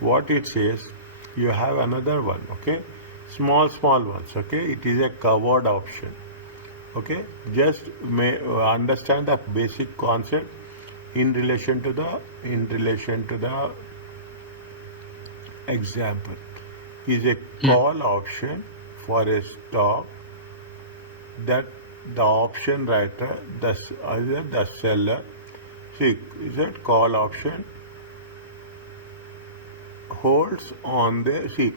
what it says, you have another one, okay? Small ones, okay? It is a covered option, okay? Just understand the basic concept in relation to the example. Is a call option for a stock that the option writer, either the seller, see, is that call option holds on the, see,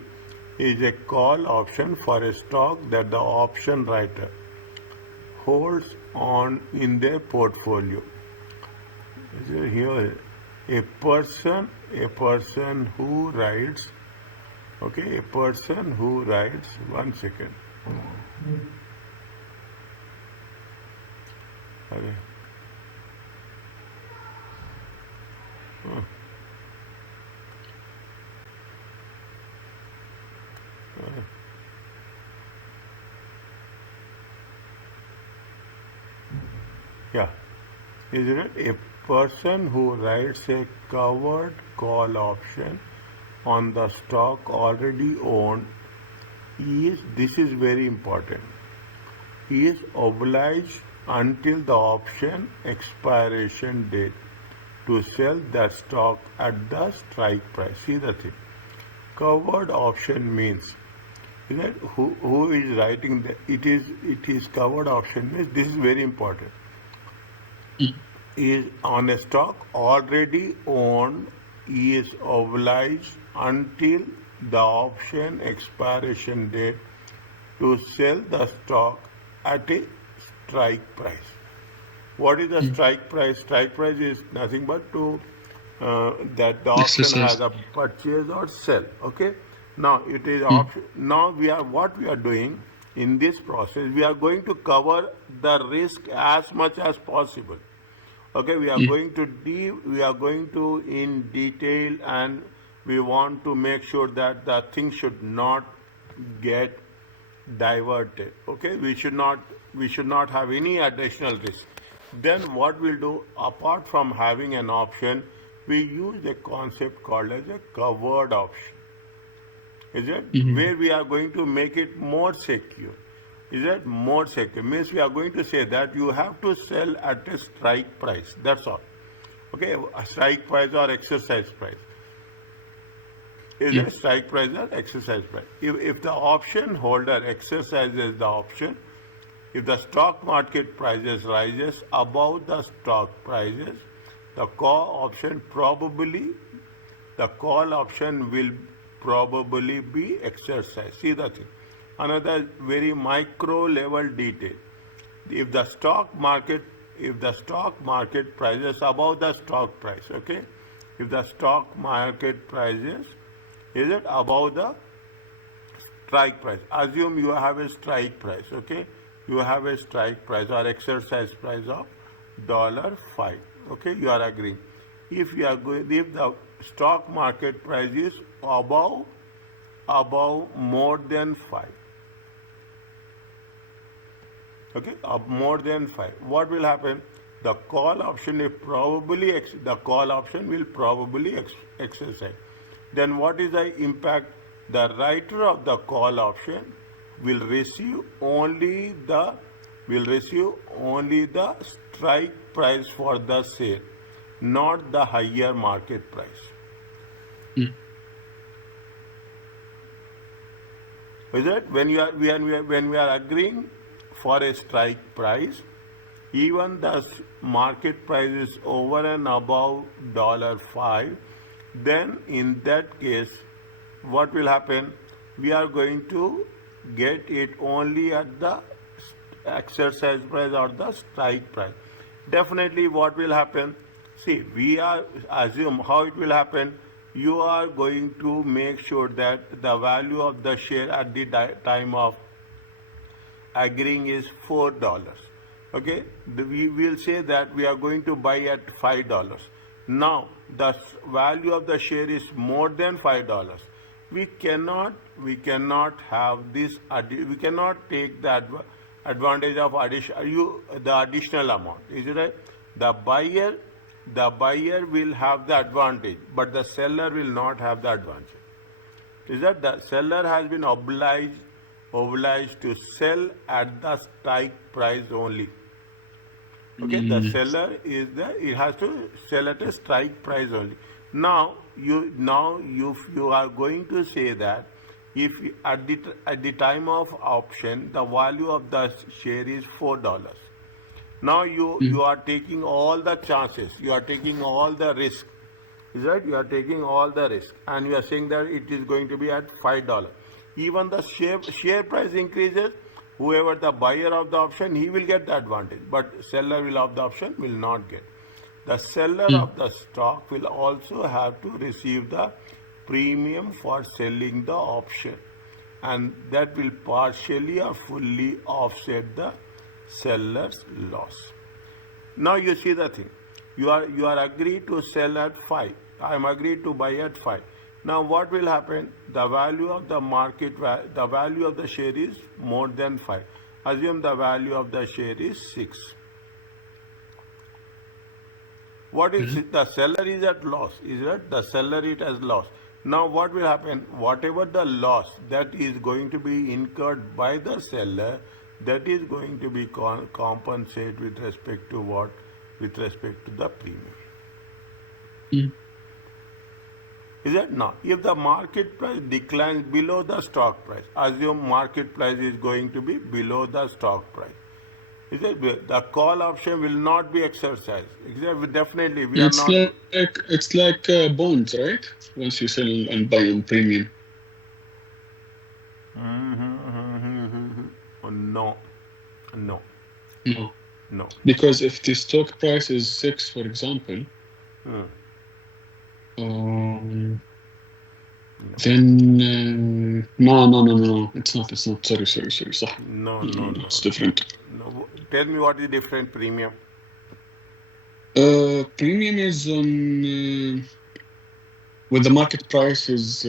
is a call option for a stock that the option writer holds on in their portfolio. Here, a person who writes, okay, a person who writes, 1 second. Okay. Yeah, is it a person who writes a covered call option on the stock already owned this is very important, he is obliged until the option expiration date to sell that stock at the strike price. See the thing. Covered option means, is that who is writing the, it is covered option means, this is very important. Is on a stock already owned, he is obliged until the option expiration date to sell the stock at a strike price. What is the strike price? Strike price is nothing but to that the option has a purchase or sell. Okay. Now it is option. Now what we are doing in this process, we are going to cover the risk as much as possible. Okay, we are going to in detail, and we want to make sure that the thing should not get diverted. Okay, we should not have any additional risk. Then what we'll do, apart from having an option, we use a concept called as a covered option. Is it? Where we are going to make it more secure. Is it more secure? Means we are going to say that you have to sell at a strike price. That's all. Okay, a strike price or exercise price. Is it strike price or exercise price? If the option holder exercises the option, if the stock market prices rises above the stock prices, the call option will probably be exercised. See the thing. Another very micro level detail. If the stock market prices above the stock price, okay? If the stock market prices, is it above the strike price? Assume you have a strike price, okay? You have a strike price or exercise price of $5. Okay, you are agreeing. If the stock market price is above more than 5. Okay, more than 5. What will happen? The call option will probably exercise. Then what is the impact? The writer of the call option will receive only the strike price for the sale, not the higher market price. Is it? When we are agreeing for a strike price, even the market price is over and above $5, then in that case, what will happen? We are going to get it only at the exercise price or the strike price. Definitely what will happen? See, we are assume how it will happen. You are going to make sure that the value of the share at the time of agreeing is $4. Okay, we will say that we are going to buy at $5. Now the value of the share is more than $5. We cannot have this. We cannot take the advantage of the additional amount. Is it right? The buyer the buyer will have the advantage, but the seller will not have the advantage. Is that the seller has been obliged to sell at the strike price only. Okay, the seller is it has to sell at a strike price only. Now you are going to say that if at the time of option the value of the share is $4. Now you are taking all the chances, you are taking all the risk, is right? You are taking all the risk, and you are saying that it is going to be at $5. Even the share price increases, whoever the buyer of the option, he will get the advantage, but seller will of the option will not get. The seller of the stock will also have to receive the premium for selling the option, and that will partially or fully offset the seller's loss. Now you see the thing. You are agreed to sell at 5. I am agreed to buy at 5. Now what will happen? The value of the the value of the share is more than 5. Assume the value of the share is 6. What is it? The seller is at loss, is it? The seller it has loss. Now what will happen? Whatever the loss that is going to be incurred by the seller, that is going to be compensated with respect to what? With respect to the premium. Is it? Now, if the market price declines below the stock price, assume market price is going to be below the stock price. Is it? The call option will not be exercised. Definitely, we are not. It's like bonds, right? Once you sell and buy on premium. No, no, No. no. Because if the stock price is 6, for example, then no. It's not. Sorry. صح. No. It's different. No. Tell me what is different premium? Premium is on when the market price is,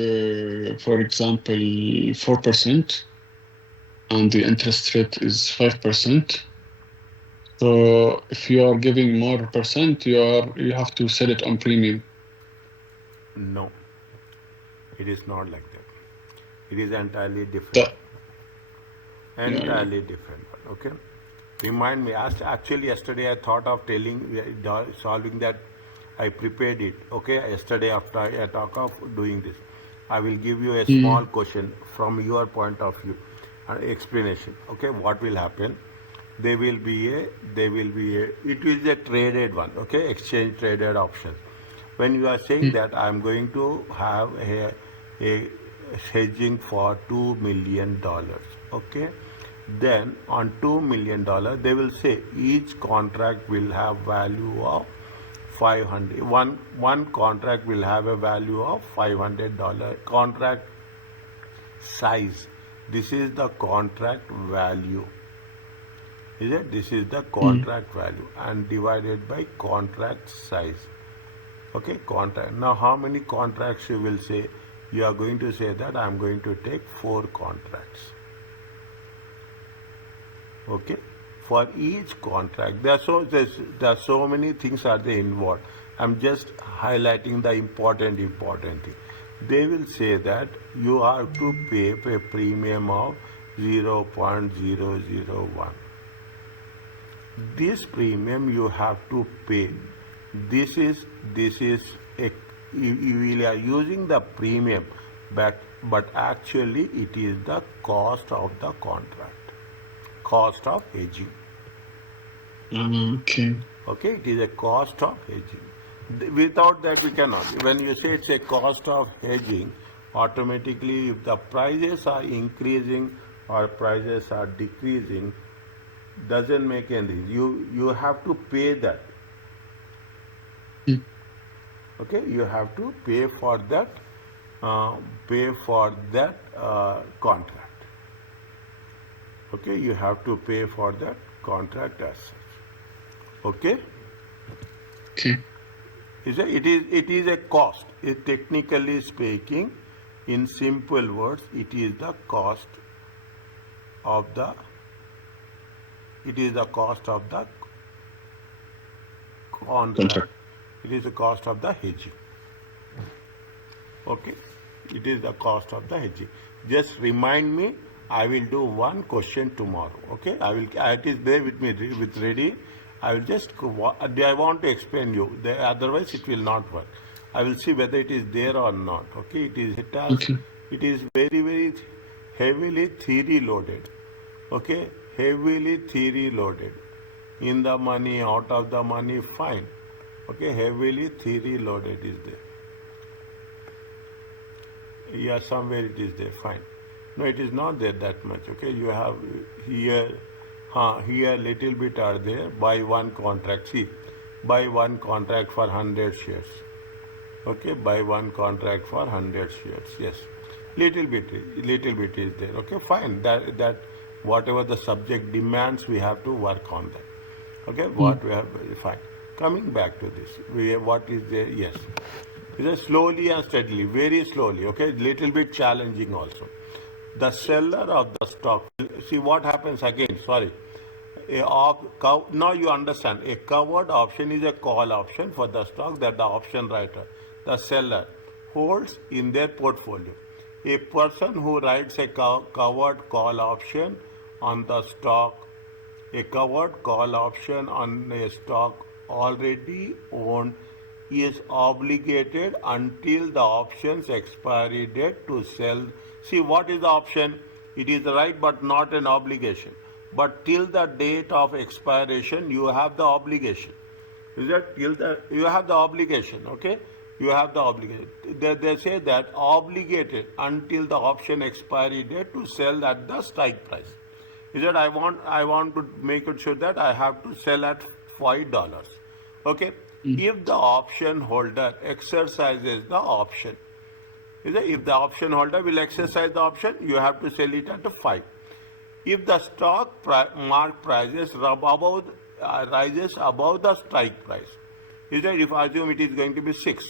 for example, 4%, and the interest rate is 5%. So if you are giving more percent, you have to sell it on premium. No, it is not like that. It is entirely different. Entirely different one. Okay. Remind me. Actually, yesterday I thought of solving that. I prepared it. Okay. Yesterday after I talk of doing this, I will give you a small question from your point of view, explanation. Okay. What will happen? It is a traded one. Okay. Exchange traded option. When you are saying that I am going to have a hedging for $2 million, okay, then on $2 million they will say each contract will have value of 500. One contract will have a value of $500. Contract size. This is the contract value. Is it? This is the contract value and divided by contract size. Okay, contract. Now, how many contracts you will say? You are going to say that I am going to take 4 contracts. Okay, for each contract, there are so many things are there involved. I'm just highlighting the important thing. They will say that you have to pay a premium of 0.001. This premium you have to pay. This is you are using the premium, but actually it is the cost of the contract, cost of hedging. Okay, it is a cost of hedging. Without that we cannot. When you say it's a cost of hedging, automatically if the prices are increasing or prices are decreasing, doesn't make anything. You have to pay that. Okay, you have to pay for that contract. Okay, you have to pay for that contract as such. Okay. It is a cost. Technically speaking, in simple words, it is the cost of the contract. It is the cost of the hedging. Okay, it is the cost of the hedging. Just remind me. I will do one question tomorrow. Okay, I will. It is there with me with ready. I will just. I want to explain you. Otherwise, it will not work. I will see whether it is there or not. Okay, it is. It has. Okay. It is very heavily theory loaded. Okay, heavily theory loaded. In the money, out of the money, fine. Okay, heavily theory loaded is there. Yeah, somewhere it is there, fine. No, it is not there that much, okay? You have here, here little bit are there, buy one contract. See, buy one contract for 100 shares. Okay, buy one contract for 100 shares, yes. Little bit is there, okay, fine. That whatever the subject demands, we have to work on that. Okay, what we have, fine. Coming back to this, what is there, yes. It is slowly and steadily, very slowly, okay, little bit challenging also. The seller of the stock, see what happens again, sorry. Now you understand, a covered option is a call option for the stock that the option writer, the seller, holds in their portfolio. A person who writes a covered call option on the stock, a covered call option on a stock already owned, is obligated until the option's expiry date to sell. See, what is the option? It is the right but not an obligation. But till the date of expiration, you have the obligation. Is that till you have the obligation, okay? You have the obligation. They say that obligated until the option expiry date to sell at the strike price. Is that I want to make it sure that I have to sell at $5. Okay? If the option holder exercises the option, if the option holder will exercise the option, you have to sell it at 5. If the stock mark prices rises above the strike price, is that if I assume it is going to be 6,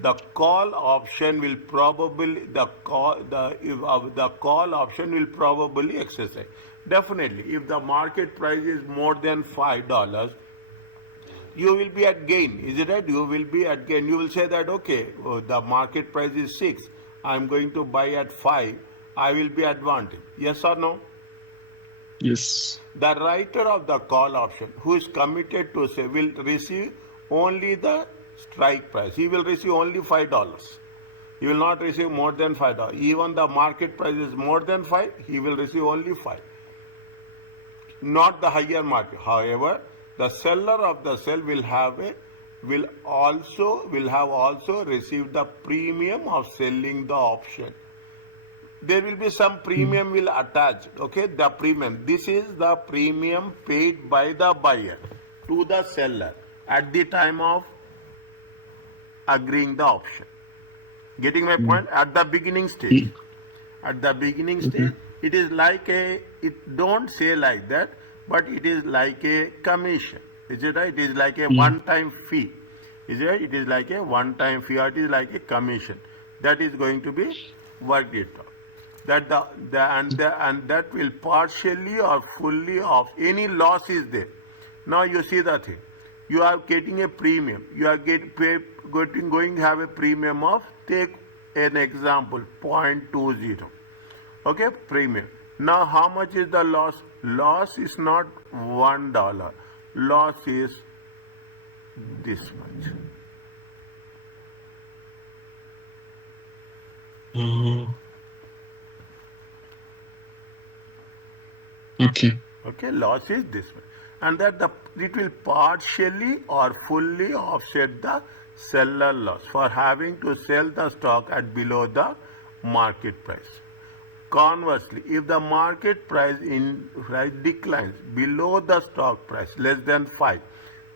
the call option will probably the call option will probably exercise. Definitely, if the market price is more than $5, you will be at gain. Is it right? You will be at gain. You will say that, okay, the market price is 6. I am going to buy at 5. I will be advantage. Yes or no? Yes. The writer of the call option who is committed to say will receive only the strike price. He will receive only $5. He will not receive more than $5. Even the market price is more than 5, he will receive only 5. Not the higher market. However, the seller of the cell will have also received the premium of selling the option. There will be some premium will attach. Okay, the premium. This is the premium paid by the buyer to the seller at the time of agreeing the option. Getting my point? At the beginning stage. At the beginning stage, it is like it don't say like that, but it is like a commission. Is it right? It is like a one-time fee. Is it right? It is like a one-time fee, or it is like a commission. That is going to be worked it out. And that will partially or fully off. Any loss is there. Now you see the thing. You are getting a premium. You are going to have a premium of, take an example, 0.20. Okay, premium. Now how much is the loss? Loss is not $1. Loss is this much. Okay. Okay, loss is this much. And that it will partially or fully offset the seller loss for having to sell the stock at below the market price. Conversely, if the market price declines below the stock price less than 5,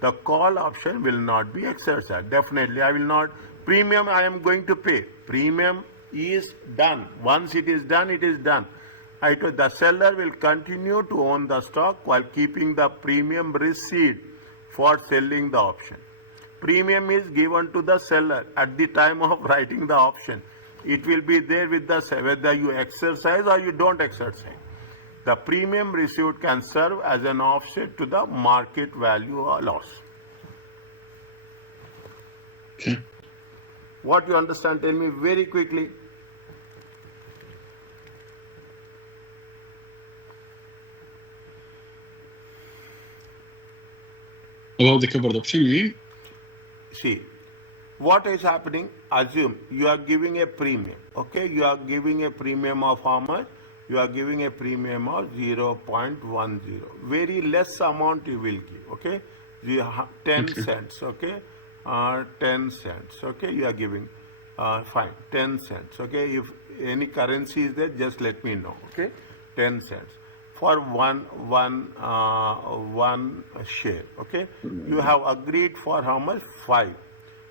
the call option will not be exercised. Definitely, I will not. Premium I am going to pay. Premium is done. Once it is done, it is done. The seller will continue to own the stock while keeping the premium receipt for selling the option. Premium is given to the seller at the time of writing the option. It will be there with the whether you exercise or you don't exercise. The premium received can serve as an offset to the market value or loss. Okay. What you understand? Tell me very quickly. About the covered option, you mean? See, what is happening? Assume you are giving a premium. Okay, you are giving a premium of how much? You are giving a premium of 0.10. Very less amount you will give. Okay, 10 Okay. cents. Okay, 10 cents. Okay, you are giving. Fine, 10 cents. Okay, if any currency is there, just let me know. Okay, 10 cents for one share. Okay, you have agreed for how much? 5.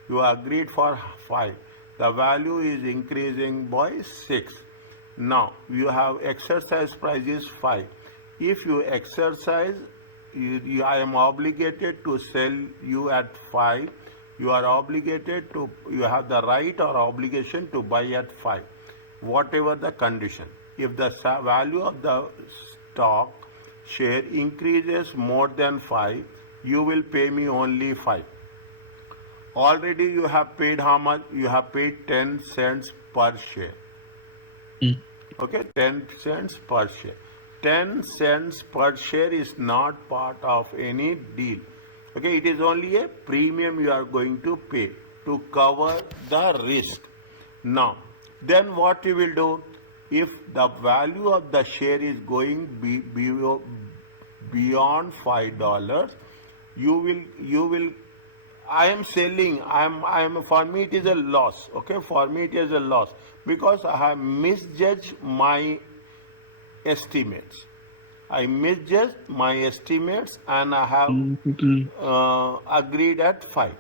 You agreed for 5. The value is increasing by 6. Now you have exercise price is 5. If you exercise, I am obligated to sell you at 5. You are obligated to, you have the right or obligation to buy at 5, whatever the condition. If the value of the stock share increases more than 5, you will pay me only 5. Already you have paid how much? You have paid 10 cents per share. Mm. Okay, 10 cents per share. 10 cents per share is not part of any deal. Okay, it is only a premium you are going to pay to cover the risk. Now, then what you will do? If the value of the share is going beyond $5, you will I am selling. For me it is a loss. Okay, for me it is a loss because I have misjudged my estimates. I misjudged my estimates and I have agreed at 5.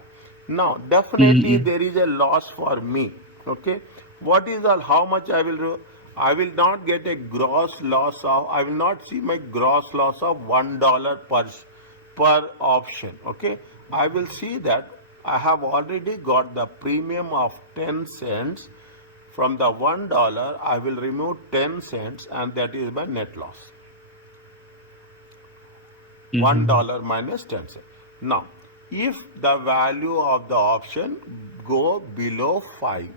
Now, definitely Mm-hmm. there is a loss for me. Okay, what is all? How much I will do? I will not get a gross loss of. I will not see my gross loss of $1 per option. Okay, I will see that I have already got the premium of 10 cents. From the $1, I will remove 10 cents, and that is my net loss. Mm-hmm. $1 minus 10 cents. Now, if the value of the option go below 5,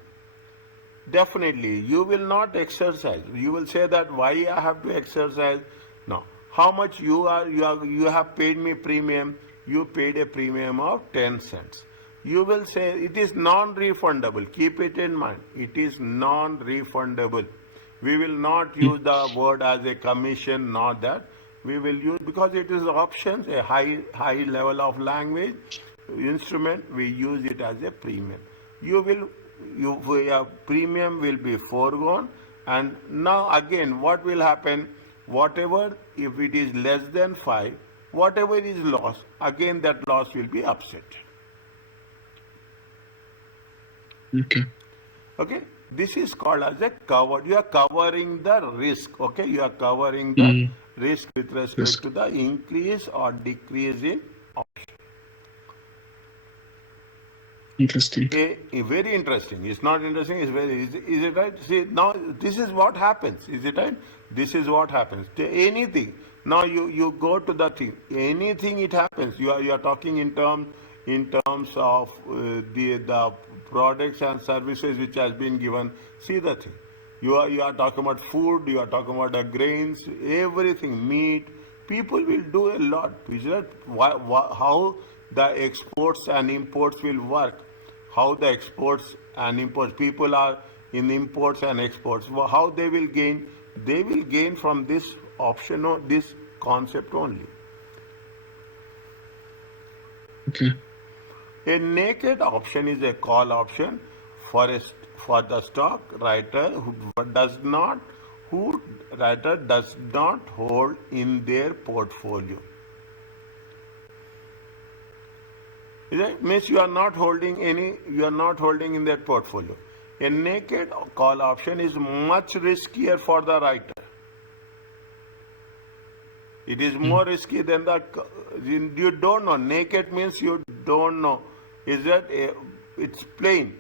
definitely you will not exercise. You will say that why I have to exercise? No. How much you have paid me premium? You paid a premium of 10 cents. You will say it is non-refundable. Keep it in mind. It is non-refundable. We will not use the word as a commission, not that. We will use, because it is options, a high level of language instrument, we use it as a premium. You will, your premium will be foregone, and now again what will happen? Whatever, if it is less than 5, whatever is lost, again that loss will be upset. Okay. Okay, this is called as a covered. You are covering the risk. Okay, you are covering the Mm. risk with respect Risk. to the increase or decrease in option. Interesting. Very interesting. It's not interesting. It's very. Is it right? See, now this is what happens. Is it right? This is what happens. Anything. Now you go to the thing. Anything it happens. You are talking in terms of the products and services which has been given. See the thing. You are talking about food. You are talking about the grains. Everything, meat. People will do a lot. Is that how the exports and imports will work? How the exports and imports, people are in imports and exports, how they will gain? They will gain from this option or this concept only. Okay. A naked option is a call option for the stock writer who writer does not hold in their portfolio. It means you are not holding in that portfolio. A naked call option is much riskier for the writer. It is more risky than you don't know. Naked means you don't know. Is that it's plain.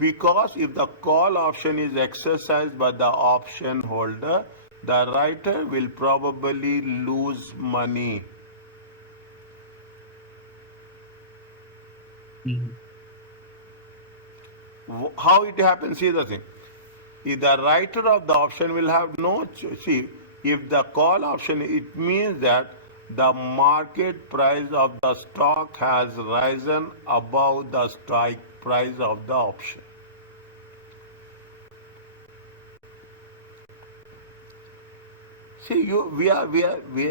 Because if the call option is exercised by the option holder, the writer will probably lose money. How it happens? See the thing. If the writer of the option will have no see, if the call option, it means that the market price of the stock has risen above the strike price of the option. See,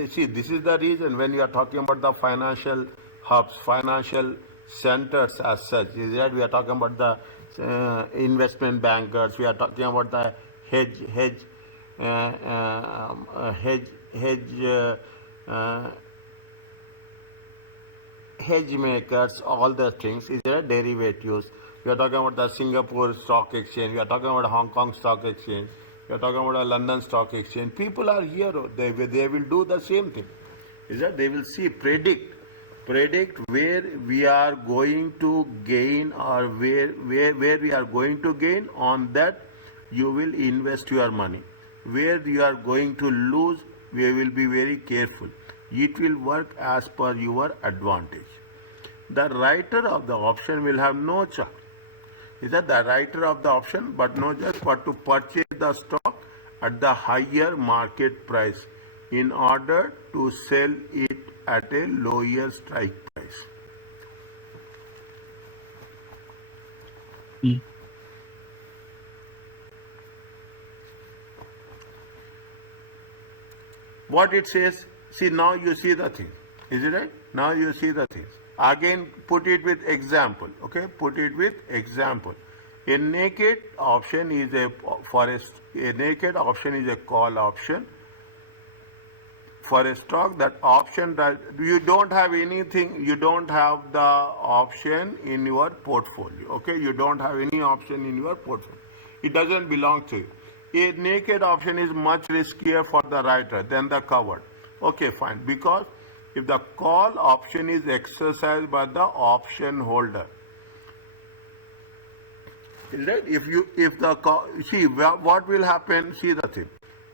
see, this is the reason when you are talking about the financial hubs, financial centers as such, is that we are talking about the investment bankers, we are talking about the hedge, hedge, uh, hedge makers, all the things, is there derivatives. We are talking about the Singapore Stock Exchange, we are talking about Hong Kong Stock Exchange, we are talking about the London Stock Exchange. People are here, they will do the same thing. Is that they will see, predict where we are going to gain or where we are going to gain. On that, you will invest your money. Where you are going to lose, we will be very careful. It will work as per your advantage. The writer of the option will have no choice. Is that the writer of the option, but no choice but to purchase the stock at the higher market price in order to sell it at a lower strike price. Mm. What it says, see, now you see the thing. Is it right? Now you see the things. Again, put it with example. Okay, put it with example. A naked option is a naked option is a call option for a stock. That option that you don't have anything, you don't have the option in your portfolio. Okay, you don't have any option in your portfolio. It doesn't belong to you. A naked option is much riskier for the writer than the covered. Okay, fine. Because if the call option is exercised by the option holder, is right? If the call, see what will happen. See the thing.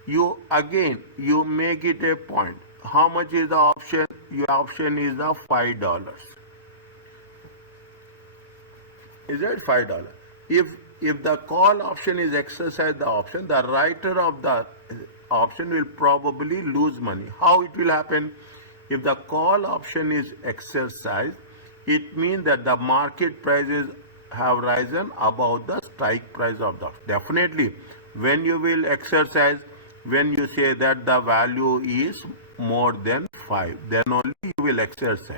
You make it a point. How much is the option? Your option is the $5. Is that $5? If the call option is exercised, the option, the writer of the option will probably lose money. How it will happen? If the call option is exercised, it means that the market prices have risen above the strike price of the option. Definitely, when you will exercise, when you say that the value is more than 5, then only you will exercise.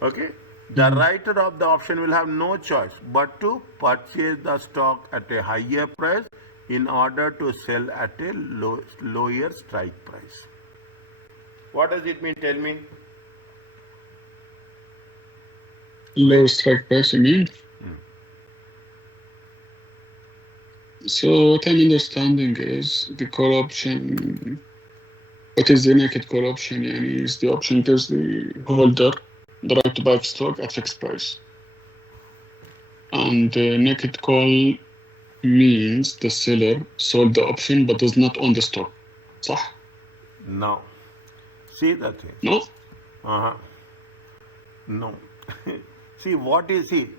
Okay? The writer of the option will have no choice but to purchase the stock at a higher price in order to sell at a lower strike price. What does it mean? Tell me. Low strike price, you mean? So what I'm understanding is the call option. What is the naked call option? Yani is the option gives the holder the right to buy stock at fixed price. And naked call means the seller sold the option but does not own the stock. صح? No. See the thing. No? Uh-huh. No. See what is, see,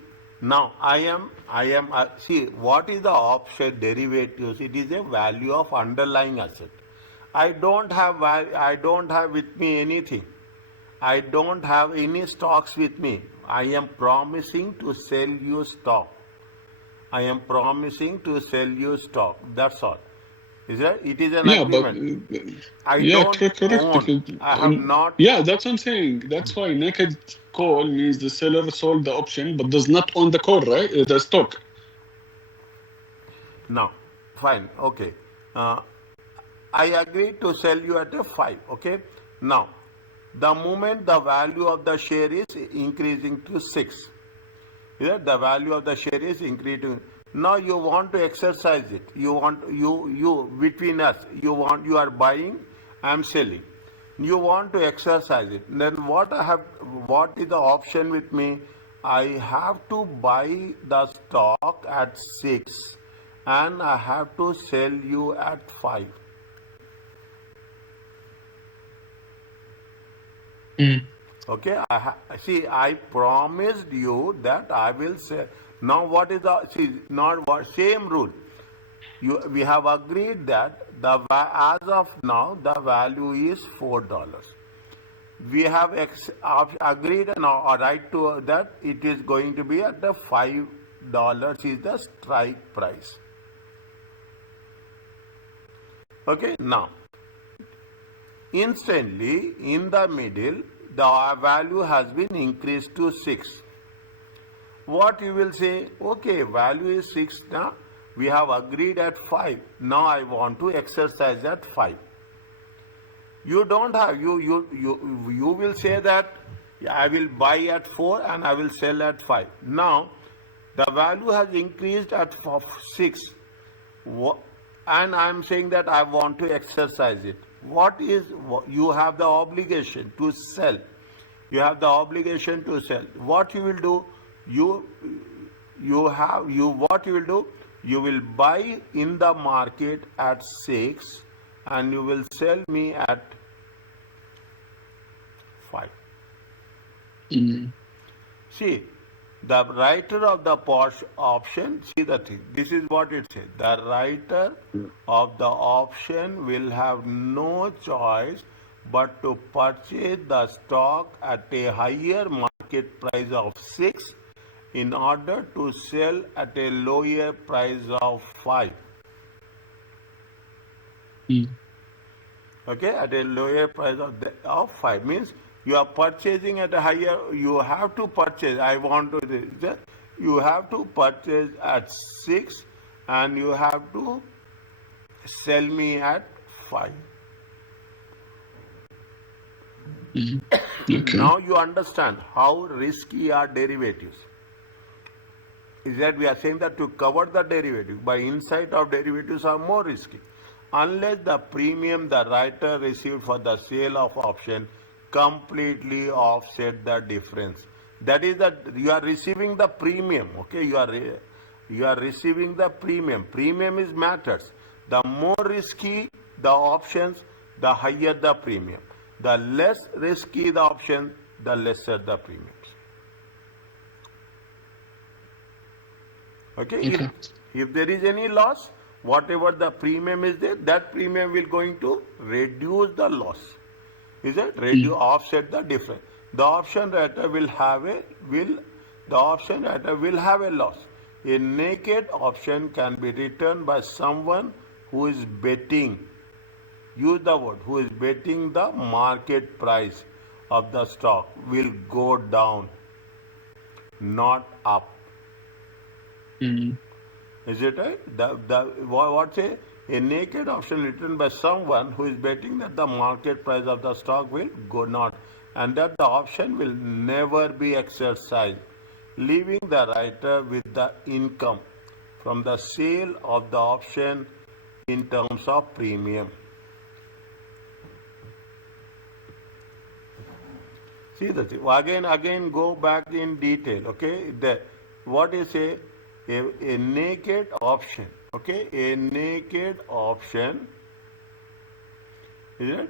now see what is the option derivatives? It is a value of underlying asset. I don't have with me anything. I don't have any stocks with me. I am promising to sell you stock. I am promising to sell you stock. That's all. Is that? It is an Yeah, but agreement. I yeah, don't correct. own. I have not. Yeah, that's what I'm saying. That's why naked call means the seller sold the option but does not own the call, right? The stock. Now, fine. Okay. I agree to sell you at a 5. Okay. Now, the moment the value of the share is increasing to 6, yeah, the value of the share is increasing. Now you want to exercise it. You between us. You are buying. I am selling. You want to exercise it. Then what is the option with me? I have to buy the stock at 6, and I have to sell you at 5. Okay, see, I promised you that I will say Now what is the, see, not what, same rule. We have agreed that as of now the value is $4. We have agreed and right to that it is going to be at the $5 is the strike price. Okay, now instantly in the middle the value has been increased to 6. What you will say, okay, value is 6 now, we have agreed at 5, now I want to exercise at 5. You don't have, you will say that I will buy at 4 and I will sell at 5. Now the value has increased at 6 and I am saying that I want to exercise it. What is, you have the obligation to sell. You have the obligation to sell. What you will do, what you will do, you will buy in the market at 6 and you will sell me at 5. See, the writer of the option, see the thing, this is what it says. The writer of the option will have no choice but to purchase the stock at a higher market price of 6 in order to sell at a lower price of 5. Okay, at a lower price of 5 means you are purchasing at a higher, you have to purchase, I want to, you have to purchase at 6 and you have to sell me at 5. Okay. Now you understand how risky are derivatives. Is that we are saying that to cover the derivative, but inside of derivatives are more risky. Unless the premium the writer received for the sale of option completely offset the difference. That is that you are receiving the premium, okay? You are receiving the premium. Premium is matters. The more risky the options, the higher the premium. The less risky the option, the lesser the premiums. Okay? If there is any loss, whatever the premium is there, that premium will going to reduce the loss. Is it? Offset the difference. The option writer will have a loss. A naked option can be written by someone who is betting. Use the word, who is betting the market price of the stock will go down, not up. Is it right? What's a naked option written by someone who is betting that the market price of the stock will go not, and that the option will never be exercised, leaving the writer with the income from the sale of the option in terms of premium. See the thing. Again go back in detail. Okay, what is a naked option? Okay, a naked option, is it?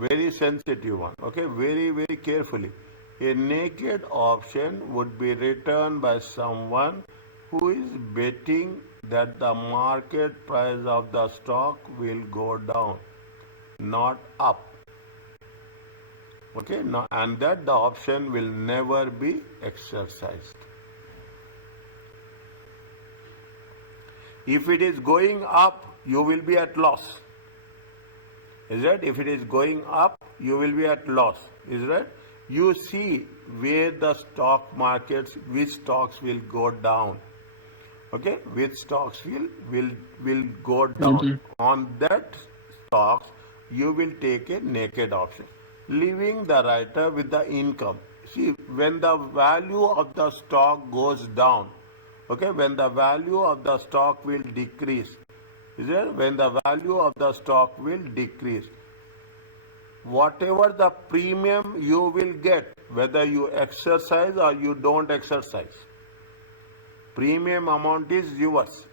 Very sensitive one. Okay, very carefully. A naked option would be written by someone who is betting that the market price of the stock will go down, not up. Okay, now, and that the option will never be exercised. If it is going up, you will be at loss. Is that? If it is going up, you will be at loss. Is that? You see where the stock markets, which stocks will go down. Okay, which stocks will go down. On that stocks, you will take a naked option, leaving the writer with the income. See, when the value of the stock goes down, okay, when the value of the stock will decrease, is it? When the value of the stock will decrease, whatever the premium you will get, whether you exercise or you don't exercise, premium amount is yours,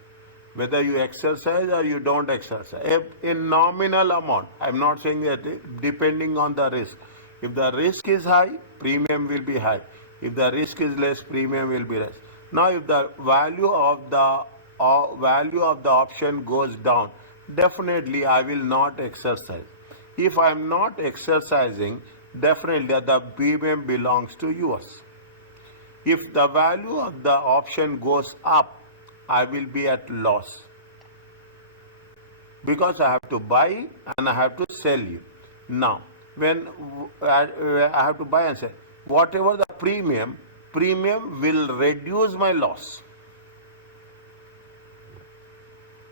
whether you exercise or you don't exercise. A nominal amount, I'm not saying that, depending on the risk. If the risk is high, premium will be high. If the risk is less, premium will be less. Now, if the value of the option goes down, definitely I will not exercise. If I am not exercising, definitely the premium belongs to yours. If the value of the option goes up, I will be at loss because I have to buy and I have to sell you. Now, when I have to buy and sell, whatever the premium will reduce my loss.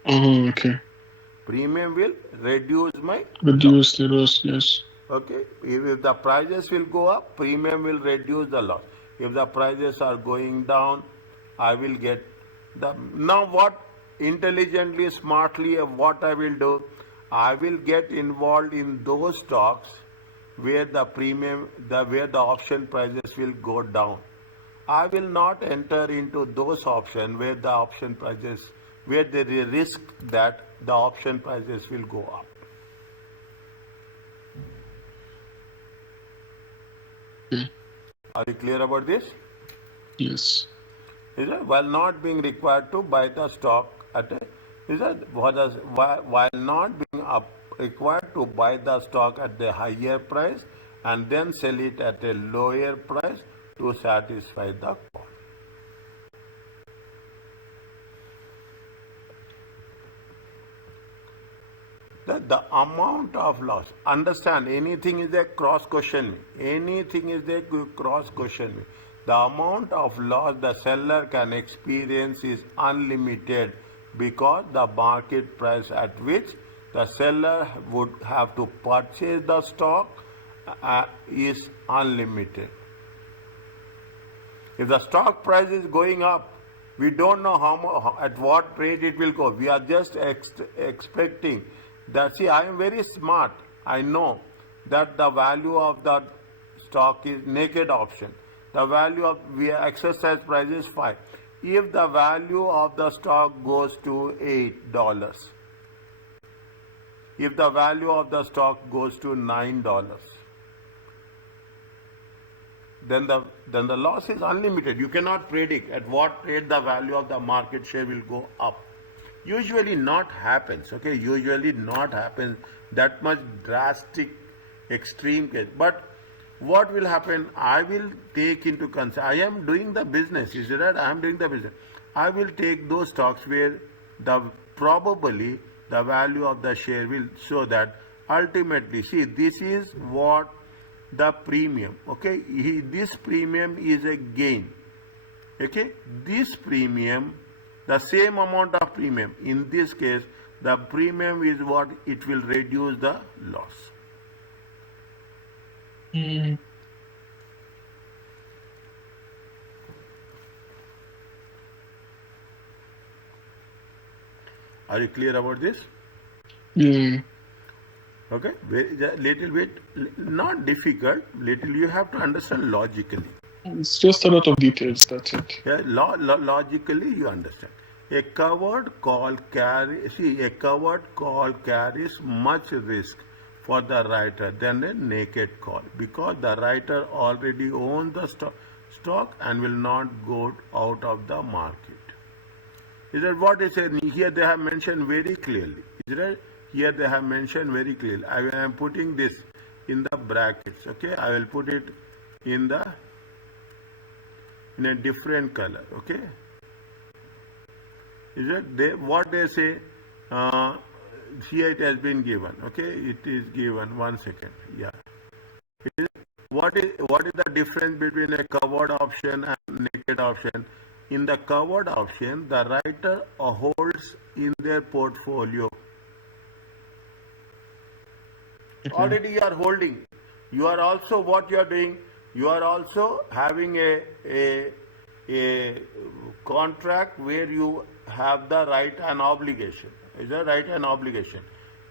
Okay. Premium will reduce my loss. Reduce the loss, yes. Okay, if the prices will go up, premium will reduce the loss. If the prices are going down, I will get the. Now what intelligently, smartly, what I will do, I will get involved in those stocks where the where the option prices will go down. I will not enter into those options where the option prices, where there is risk that the option prices will go up. Okay. Are you clear about this? Yes. Is it? While not being required to buy the stock at a, is it? While not being required to buy the stock at the higher price and then sell it at a lower price to satisfy the call. The amount of loss. Understand, anything is a cross question me. Anything is a cross question me. The amount of loss the seller can experience is unlimited because the market price at which the seller would have to purchase the stock is unlimited. If the stock price is going up, we don't know at what rate it will go. We are just expecting that. See, I am very smart. I know that the value of the stock is naked option. The value of exercise price is 5. If the value of the stock goes to $8, if the value of the stock goes to $9, then the loss is unlimited. You cannot predict at what rate the value of the market share will go up. Usually not happens, okay? Usually not happens that much drastic, extreme case. But what will happen? I will take into consideration. I am doing the business, is it right? I am doing the business. I will take those stocks where probably the value of the share will show that ultimately. See, this is what the premium. Okay, this premium is a gain. Okay, this premium. The same amount of premium. In this case, the premium is what it will reduce the loss. Mm. Are you clear about this? Yeah. Okay, little bit, not difficult, little you have to understand logically. It's just a lot of details, that's it. Yeah, logically you understand. A covered call carries much risk for the writer than a naked call because the writer already owns the stock and will not go out of the market. Is that what is said? Here they have mentioned very clearly. Is that here they have mentioned very clearly. I am putting this in the brackets. Okay, I will put it in a different color. Okay. Is it what they say? Here it has been given. Okay, it is given. 1 second. Yeah. What is the difference between a covered option and naked option? In the covered option, the writer holds in their portfolio. Okay. Already you are holding. You are also what you are doing. You are also having a contract where you have the right and obligation. Is that right and obligation?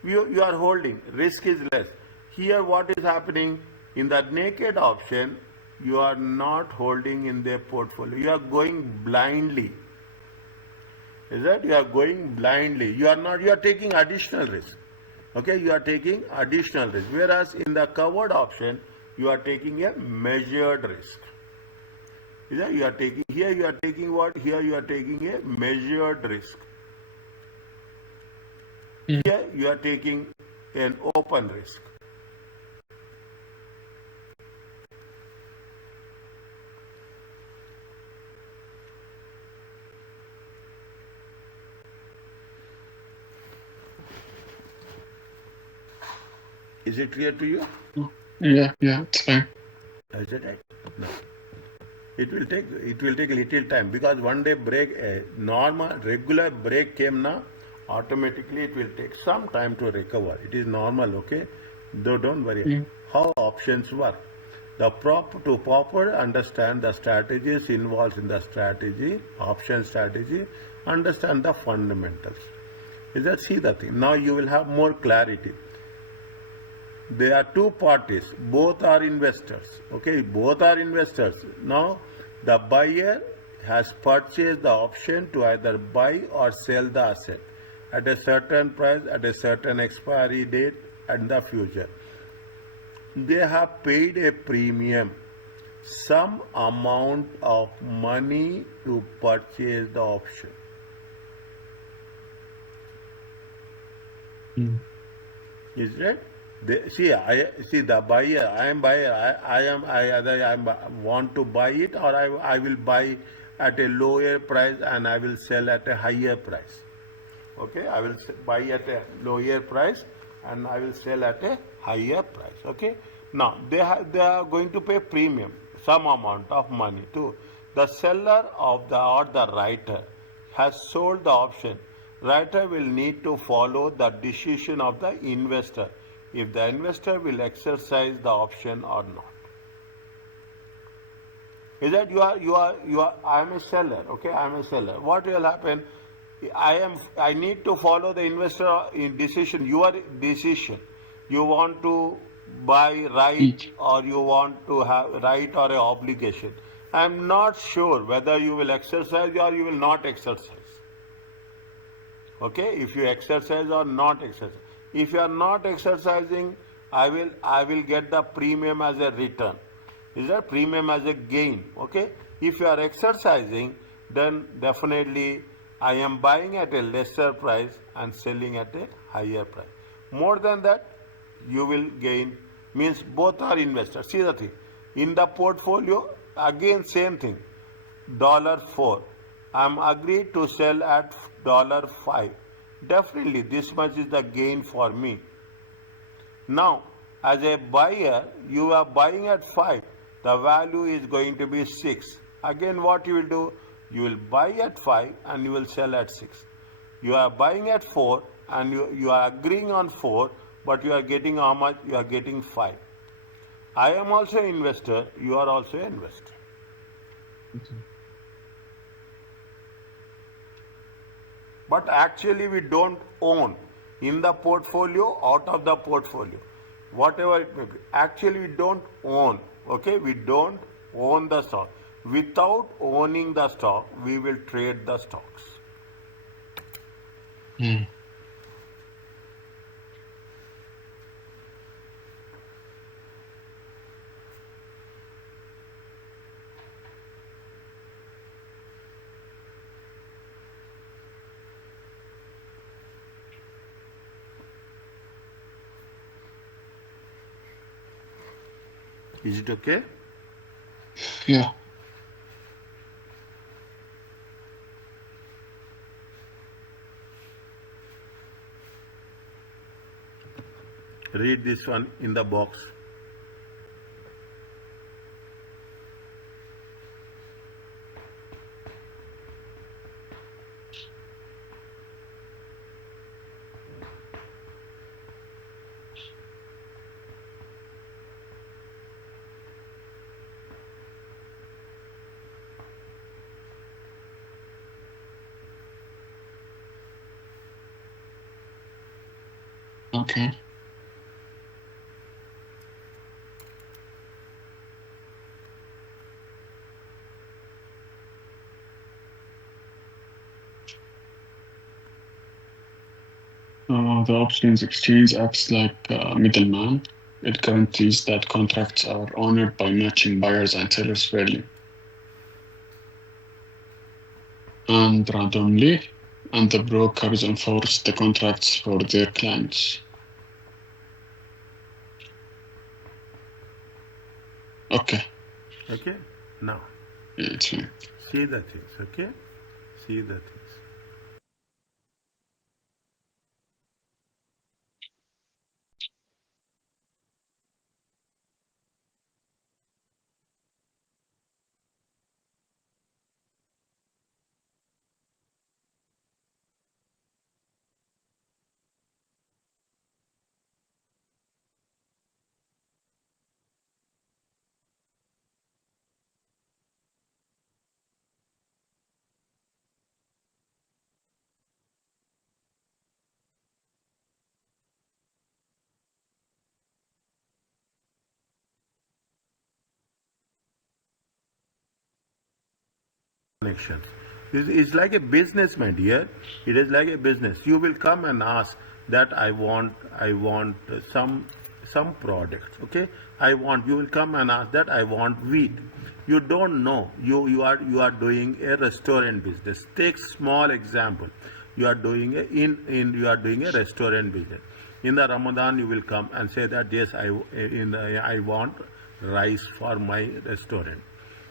You are holding. Risk is less. Here what is happening? In the naked option, you are not holding in their portfolio. You are going blindly. Is that? You are going blindly. You are taking additional risk. Okay, you are taking additional risk. Whereas in the covered option, you are taking a measured risk. Is that you are taking here? You are taking what? Here you are taking a measured risk. Mm. Here you are taking an open risk. Is it clear to you? Yeah, it's fine. Is it right? No. It will take little time because one day break a normal regular break came now, automatically it will take some time to recover. It is normal, okay? Though don't worry. Mm. How options work? To proper understand the strategies involved in the strategy, option strategy, understand the fundamentals. Is that see the thing? Now you will have more clarity. There are two parties, both are investors. Okay, both are investors. Now, the buyer has purchased the option to either buy or sell the asset at a certain price, at a certain expiry date, and the future. They have paid a premium, some amount of money to purchase the option. Mm. Is that? I see the buyer. I am buyer. I am. I either I want to buy it or I will buy at a lower price and I will sell at a higher price. Okay, I will buy at a lower price and I will sell at a higher price. Okay. Now they are going to pay premium, some amount of money too. The seller of the or the writer has sold the option. Writer will need to follow the decision of the investor if the investor will exercise the option or not. Is that you are I am a seller, okay? I am a seller. What will happen? I need to follow the investor in decision, your decision. You want to buy right Mm. or you want to have right or a obligation. I am not sure whether you will exercise or you will not exercise. Okay, if you exercise or not exercise. If you are not exercising, I will get the premium as a return. Is that premium as a gain? Okay. If you are exercising, then definitely I am buying at a lesser price and selling at a higher price. More than that, you will gain, means both are investors. See the thing. In the portfolio, again same thing. $4. I'm agreed to sell at $5. Definitely this much is the gain for me. Now, as a buyer, you are buying at 5. The value is going to be 6. Again, what you will do? You will buy at 5 and you will sell at 6. You are buying at 4 and you are agreeing on 4, but you are getting how much? You are getting 5. I am also an investor. You are also an investor. Okay. But actually we don't own in the portfolio, out of the portfolio, whatever it may be. Actually we don't own. Okay, we don't own the stock. Without owning the stock, we will trade the stocks. Mm. Is it okay? Yeah. Read this one in the box. Okay. The options exchange acts like a middleman. It guarantees that contracts are honored by matching buyers and sellers fairly. and randomly, and the brokers enforce the contracts for their clients. Okay. Okay, now Yeah, it's fine. see the things. Okay, see the things. Connections. It's like a businessman here. It is like a business. You will come and ask that I want some products. Okay, I want. You will come and ask that I want wheat. You don't know. You are doing a restaurant business. Take small example. You are doing a restaurant business. In the Ramadan, you will come and say that yes, I want rice for my restaurant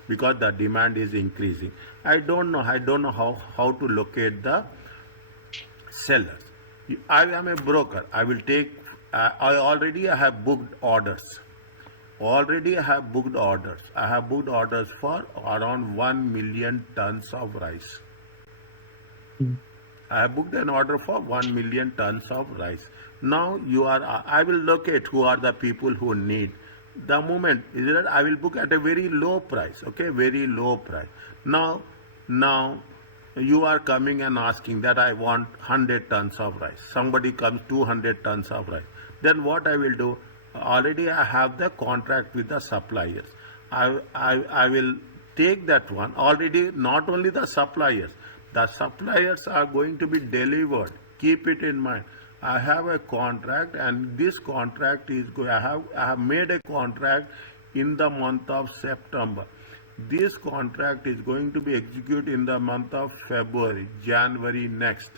because the demand is increasing. I don't know how to locate the sellers. I am a broker. I will take, I already have booked orders. Already I have booked orders. I have booked orders for around 1 million tons of rice. Mm. I have booked an order for 1 million tons of rice. Now I will locate who are the people who need. The moment is that I will book at a very low price, okay, very low price. Now you are coming and asking that I want 100 tons of rice. Somebody comes 200 tons of rice. Then what I will do? Already I have the contract with the suppliers. I will take that one. Already not only the suppliers are going to be delivered. Keep it in mind. I have a contract, and this contract is I have made a contract in the month of September. This contract is going to be executed in the month of February, January next.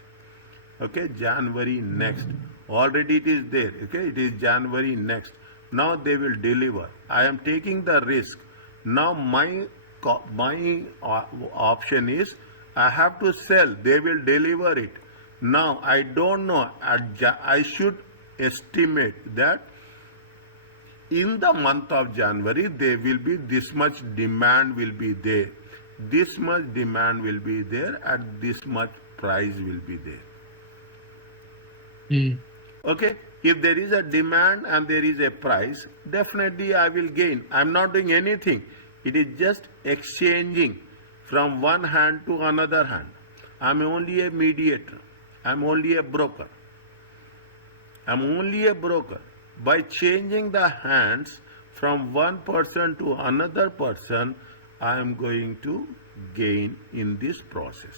Okay, January next. Already it is there. Okay, it is January next. Now they will deliver. I am taking the risk. Now my option is I have to sell. They will deliver it. Now I don't know. I should estimate that in the month of January there will be this much demand will be there. This much demand will be there, and this much price will be there. Mm. Okay, if there is a demand and there is a price, definitely I will gain. I'm not doing anything. It is just exchanging from one hand to another hand. I'm only a mediator. I'm only a broker. I'm only a broker. By changing the hands from one person to another person, I am going to gain in this process.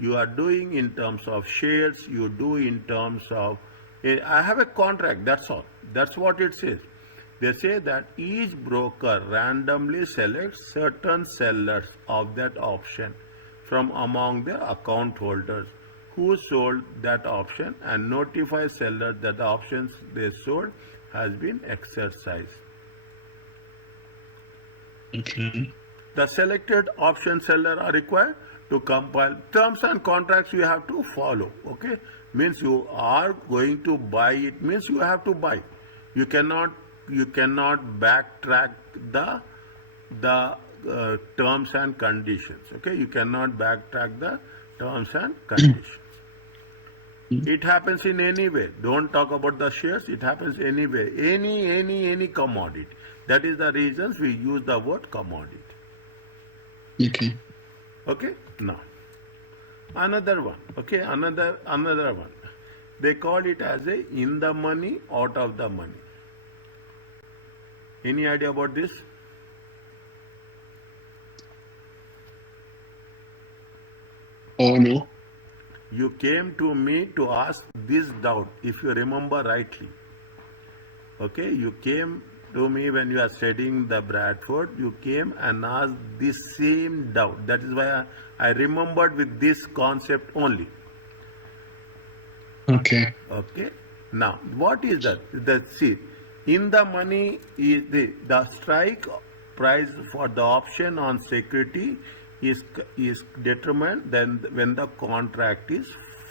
You are doing in terms of shares, you do in terms of, I have a contract, that's all. That's what it says. They say that each broker randomly selects certain sellers of that option from among the account holders who sold that option and notify sellers that the options they sold has been exercised. Okay. The selected option seller are required to compile terms and contracts you have to follow. Okay, means you are going to buy it, means you have to buy. You cannot backtrack the terms and conditions. Okay, you cannot backtrack the terms and conditions. It happens in any way. Don't talk about the shares. It happens anyway. Any commodity. That is the reasons we use the word commodity. Okay. Okay. Now, another one. Okay. Another one. They call it as a in the money, out of the money. Any idea about this? Oh no. You came to me to ask this doubt, if you remember rightly. Okay, you came to me when you are studying the Bradford, you came and asked this same doubt. That is why I remembered with this concept only. Okay. Okay. Now, what is that? See, in the money is the strike price for the option on security is determined then when the contract is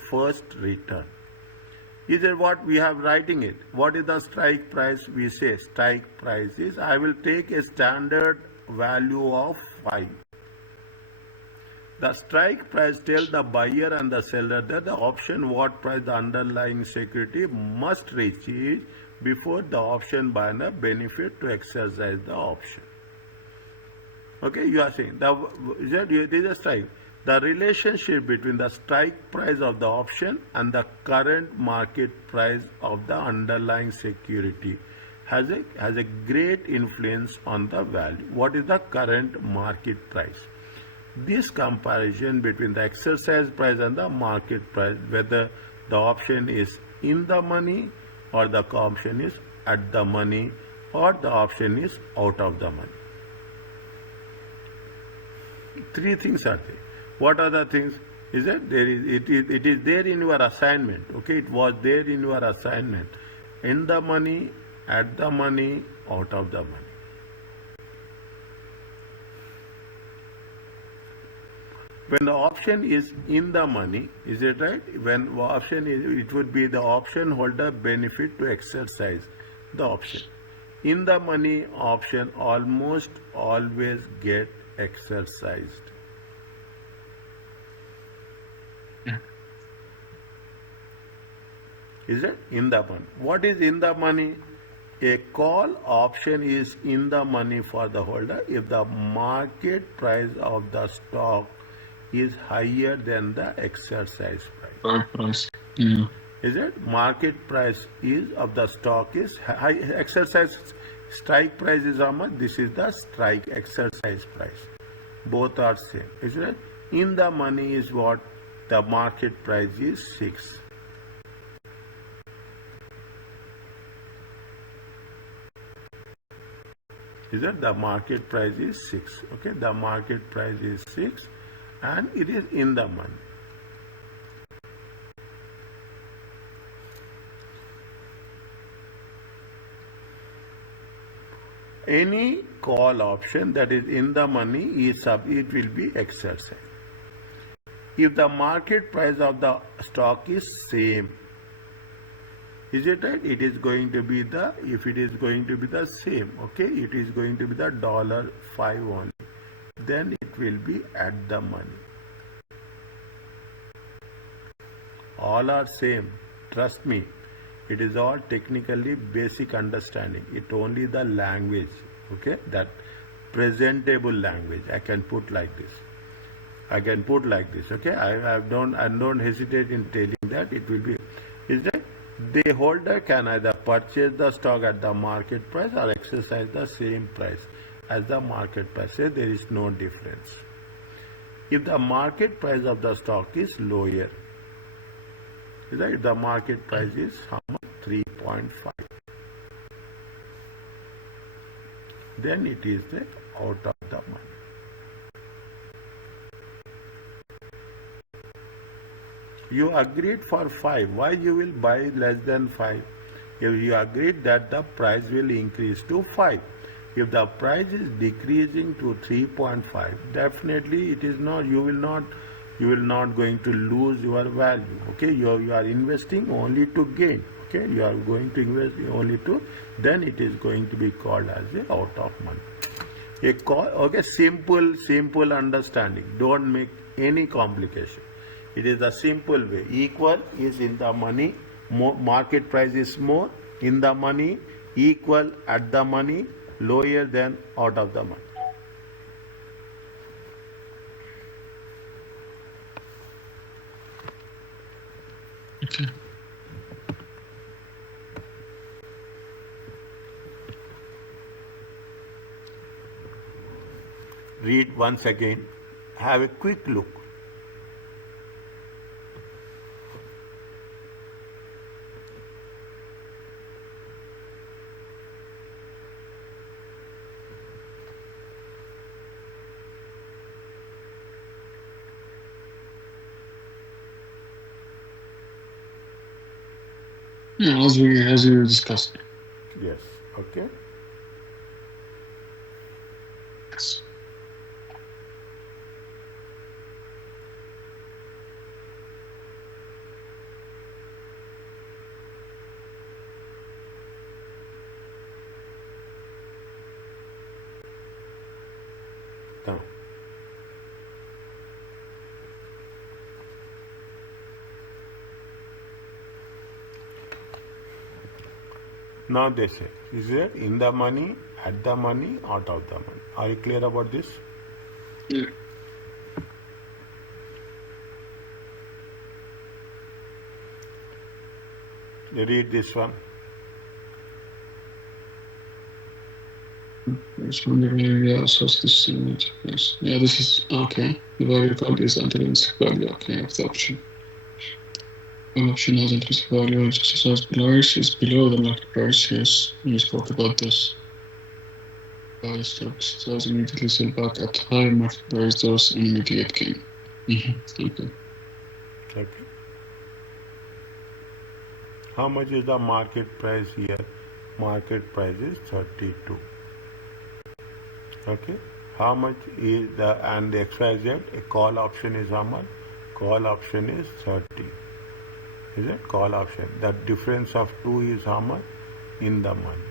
first returned. Is it what we have writing it? What is the strike price? We say strike price is, I will take a standard value of 5. The strike price tells the buyer and the seller that the option what price the underlying security must reach before the option buyer benefit to exercise the option. Okay, you are saying it is a strike. The relationship between the strike price of the option and the current market price of the underlying security has a great influence on the value. What is the current market price? This comparison between the exercise price and the market price, whether the option is in the money or the option is at the money or the option is out of the money. 3 things are there. What are the things? Is it there is it is there in your assignment. Okay, it was there in your assignment. In the money, at the money, out of the money. When the option is in the money, is it right? When the option is, it would be the option holder benefit to exercise the option. In the money, option almost always get exercised. Is it in the money? What is in the money? A call option is in the money for the holder if the market price of the stock is higher than the exercise price. Price. Yeah. Is it? Market price is of the stock is high. Exercise strike price is how much? This is the strike exercise price. Both are same. Is it? In the money is what? The market price is 6. Is that the market price is 6? Okay, the market price is 6 and it is in the money. Any call option that is in the money is it will be exercised. If the market price of the stock is same, is it right? It is going to be the, if it is going to be the same, okay, it is going to be the $5 only. Then it will be at the money. All are same. Trust me. It is all technically basic understanding. It only the language, okay, that presentable language. I can put like this. I can put like this, okay. I don't hesitate in telling that it will be. Is that the holder can either purchase the stock at the market price or exercise the same price as the market price. There is no difference. If the market price of the stock is lower, is that if the market price is how much? 3.5. Then it is the out of the money. You agreed for 5. Why you will buy less than 5? If you agreed that the price will increase to 5. If the price is decreasing to 3.5, definitely it is not, you will not going to lose your value. Okay, you are investing only to gain. Okay, you are going to invest only to, then it is going to be called as a out of money. Okay, simple understanding. Don't make any complication. It is a simple way. Equal is in the money, market price is more, in the money, equal at the money, lower than out of the money. Okay. Read once again. Have a quick look. Yeah, as we discussed. Yes. Okay. Yes. Now, now they say, is it in the money, at the money, out of the money? Are you clear about this? Yeah. Read this one. It's wondering, yeah, so this yes. Yeah, this is okay. The value called is intrinsic value, okay, of the option. An option has intrinsic value and exercise price is below the market price, yes. We spoke about this. Buy stocks, those immediately sell back at higher market price, those an immediate gain. Okay. Okay. How much is the market price here? Market price is 32. Okay. How much is the, and the XYZ, a call option is how much? Call option is 30. Is it? Call option. The difference of 2 is how much? In the money.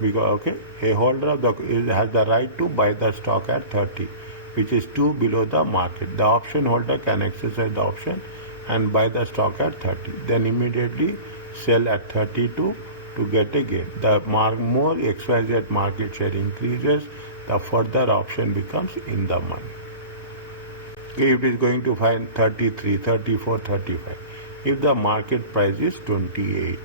Because, okay, a holder of the has the right to buy the stock at 30, which is 2 below the market. The option holder can exercise the option and buy the stock at 30. Then immediately sell at 32 to get a gain. The more XYZ market share increases, the further option becomes in the money. Okay, if it is going to find 33, 34, 35, if the market price is 28,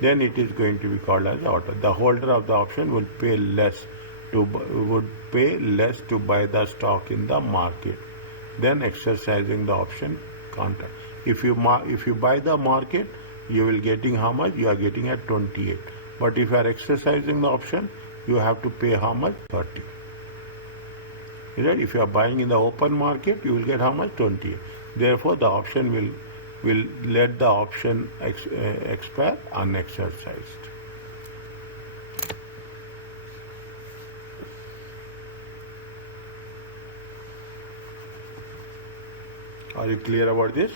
then it is going to be called as order. The holder of the option would pay less to buy the stock in the market than exercising the option contract. If you buy the market, you will getting how much? You are getting at 28. But if you are exercising the option, you have to pay how much? 30. Right? If you are buying in the open market, you will get how much? 28. Therefore, the option will let the option expire unexercised. Are you clear about this?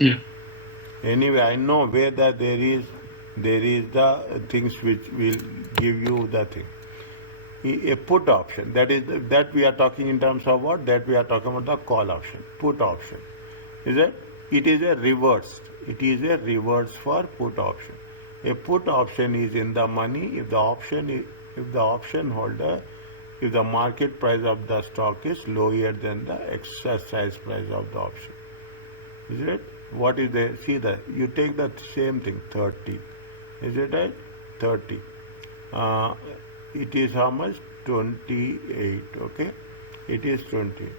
Yeah. Anyway, I know where that there is the things which will give you the thing. A put option, that we are talking in terms of what? That we are talking about the call option, put option. Is it? It is a reverse. It is a reverse for put option. A put option is in the money if the option holder, if the market price of the stock is lower than the exercise price of the option. Is it? What is the, see that, you take the same thing, 30. Is it right? 30. It is how much? 28. Okay? It is 28.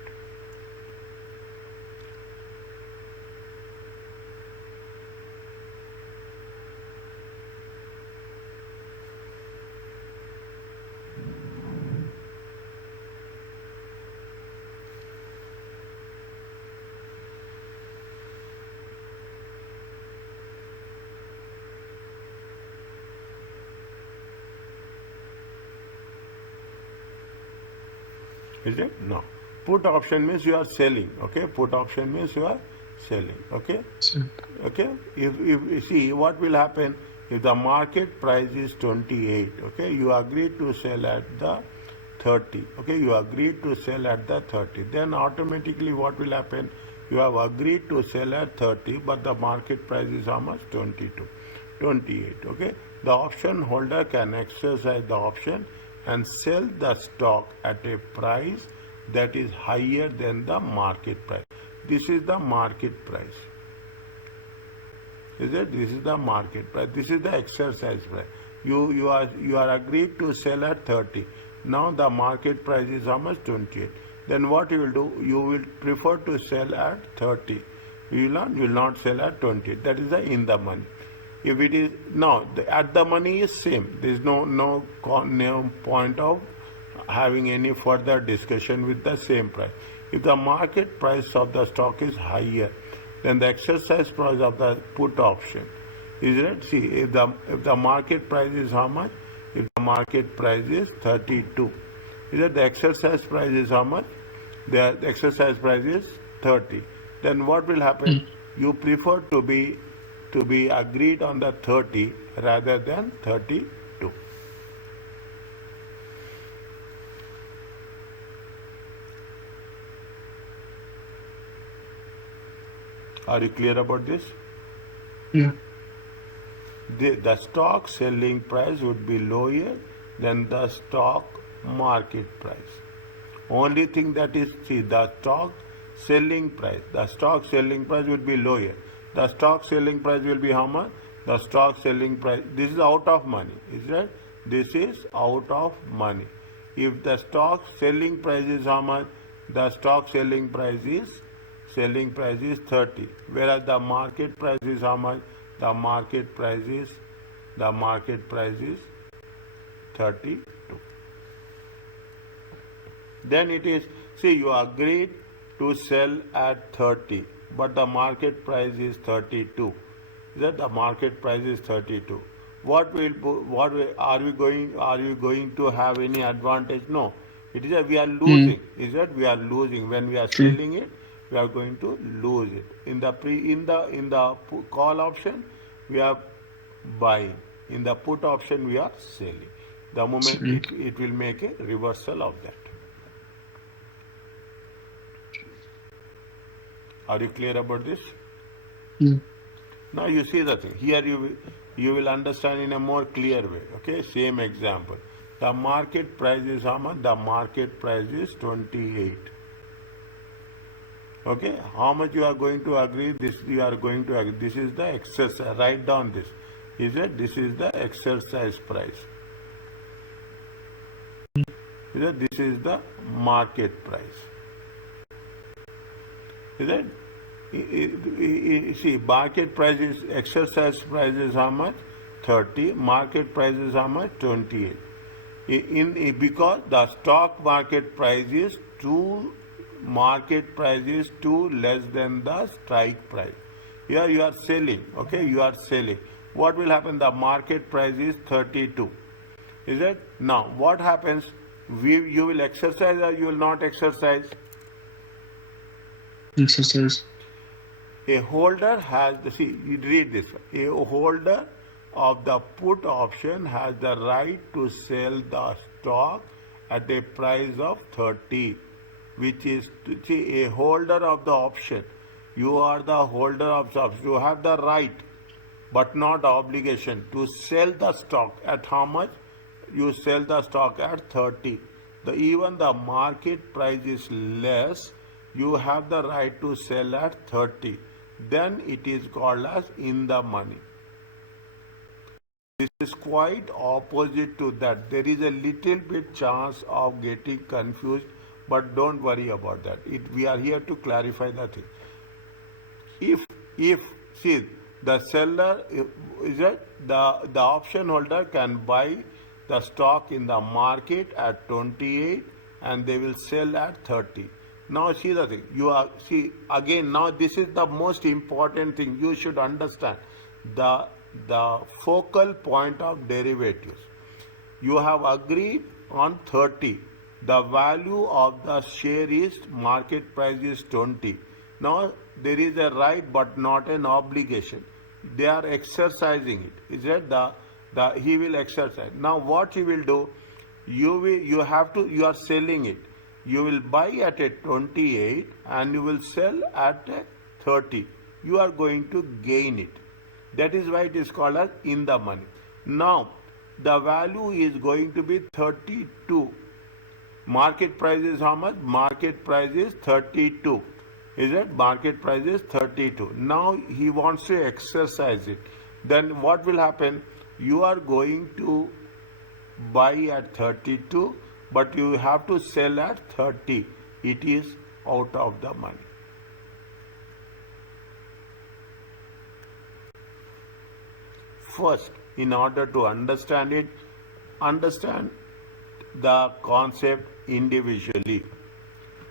Is it? No. Put option means you are selling. Okay? Put option means you are selling. Okay? So, Okay? If see what will happen if the market price is 28, okay, you agree to sell at the 30, okay, you agreed to sell at the 30, then automatically what will happen? You have agreed to sell at 30, but the market price is how much? 22, 28, okay. The option holder can exercise the option and sell the stock at a price that is higher than the market price. This is the market price. Is it? This is the market price. This is the exercise price. You are agreed to sell at 30. Now the market price is how much? 28. Then what you will do? You will prefer to sell at 30. You will not sell at 28. That is the in the money. If it is no, at the money is same. There is no point of having any further discussion with the same price. If the market price of the stock is higher than the exercise price of the put option, is it? See, if the market price is how much? If the market price is 32, is it the exercise price is how much? The exercise price is 30. Then what will happen? You prefer to be agreed on the 30 rather than 32. Are you clear about this? Yeah. The stock selling price would be lower than the stock market price. Only thing that is, see, the stock selling price would be lower. The stock selling price will be how much? The stock selling price, this is out of money, is that? This is out of money. If the stock selling price is how much? The stock selling price is 30, whereas the market price is how much? The market price is 32. Then it is, see, you agreed to sell at 30, but the market price is 32. That the market price is 32. Are you going to have any advantage? No. It is that we are losing. Is that we are losing when we are True. selling it? We are going to lose it. In the call option, we are buying. In the put option, we are selling. The moment Selling. it will make a reversal of that. Are you clear about this? Now you see the thing. Here you will understand in a more clear way. Okay, same example. The market price is how much? The market price is 28. Okay, how much you are going to agree? This you are going to agree. This is the exercise. Write down this. Is it? This is the exercise price. Is it? This is the market price. Is it? See, market price is, exercise price is how much? 30. Market price is how much? 28. Because the stock market price is too less than the strike price. Here you are selling. Okay, you are selling. What will happen? The market price is 32. Is it? Now, what happens? You will exercise or you will not exercise? Exercise. A holder has you read this. A holder of the put option has the right to sell the stock at a price of 30, which is a holder of the option. You are the holder of the option. You have the right, but not obligation, to sell the stock at how much? You sell the stock at 30. Even the market price is less, you have the right to sell at 30. Then it is called as in the money. This is quite opposite to that. There is a little bit chance of getting confused, but don't worry about that. We are here to clarify the thing. If see, the seller is it, the option holder can buy the stock in the market at 28 and they will sell at 30. Now see the thing. Now this is the most important thing you should understand. The focal point of derivatives. You have agreed on 30. The value of the share is market price is 20. Now there is a right but not an obligation. They are exercising it. Is that he will exercise. Now what he will do? You are selling it. You will buy at a 28 and you will sell at a 30. You are going to gain it. That is why it is called as in the money. Now, the value is going to be 32. Market price is how much? Market price is 32. Is it? Market price is 32. Now, he wants to exercise it. Then what will happen? You are going to buy at 32, but you have to sell at 30. It is out of the money. First, in order to understand it, understand the concept individually.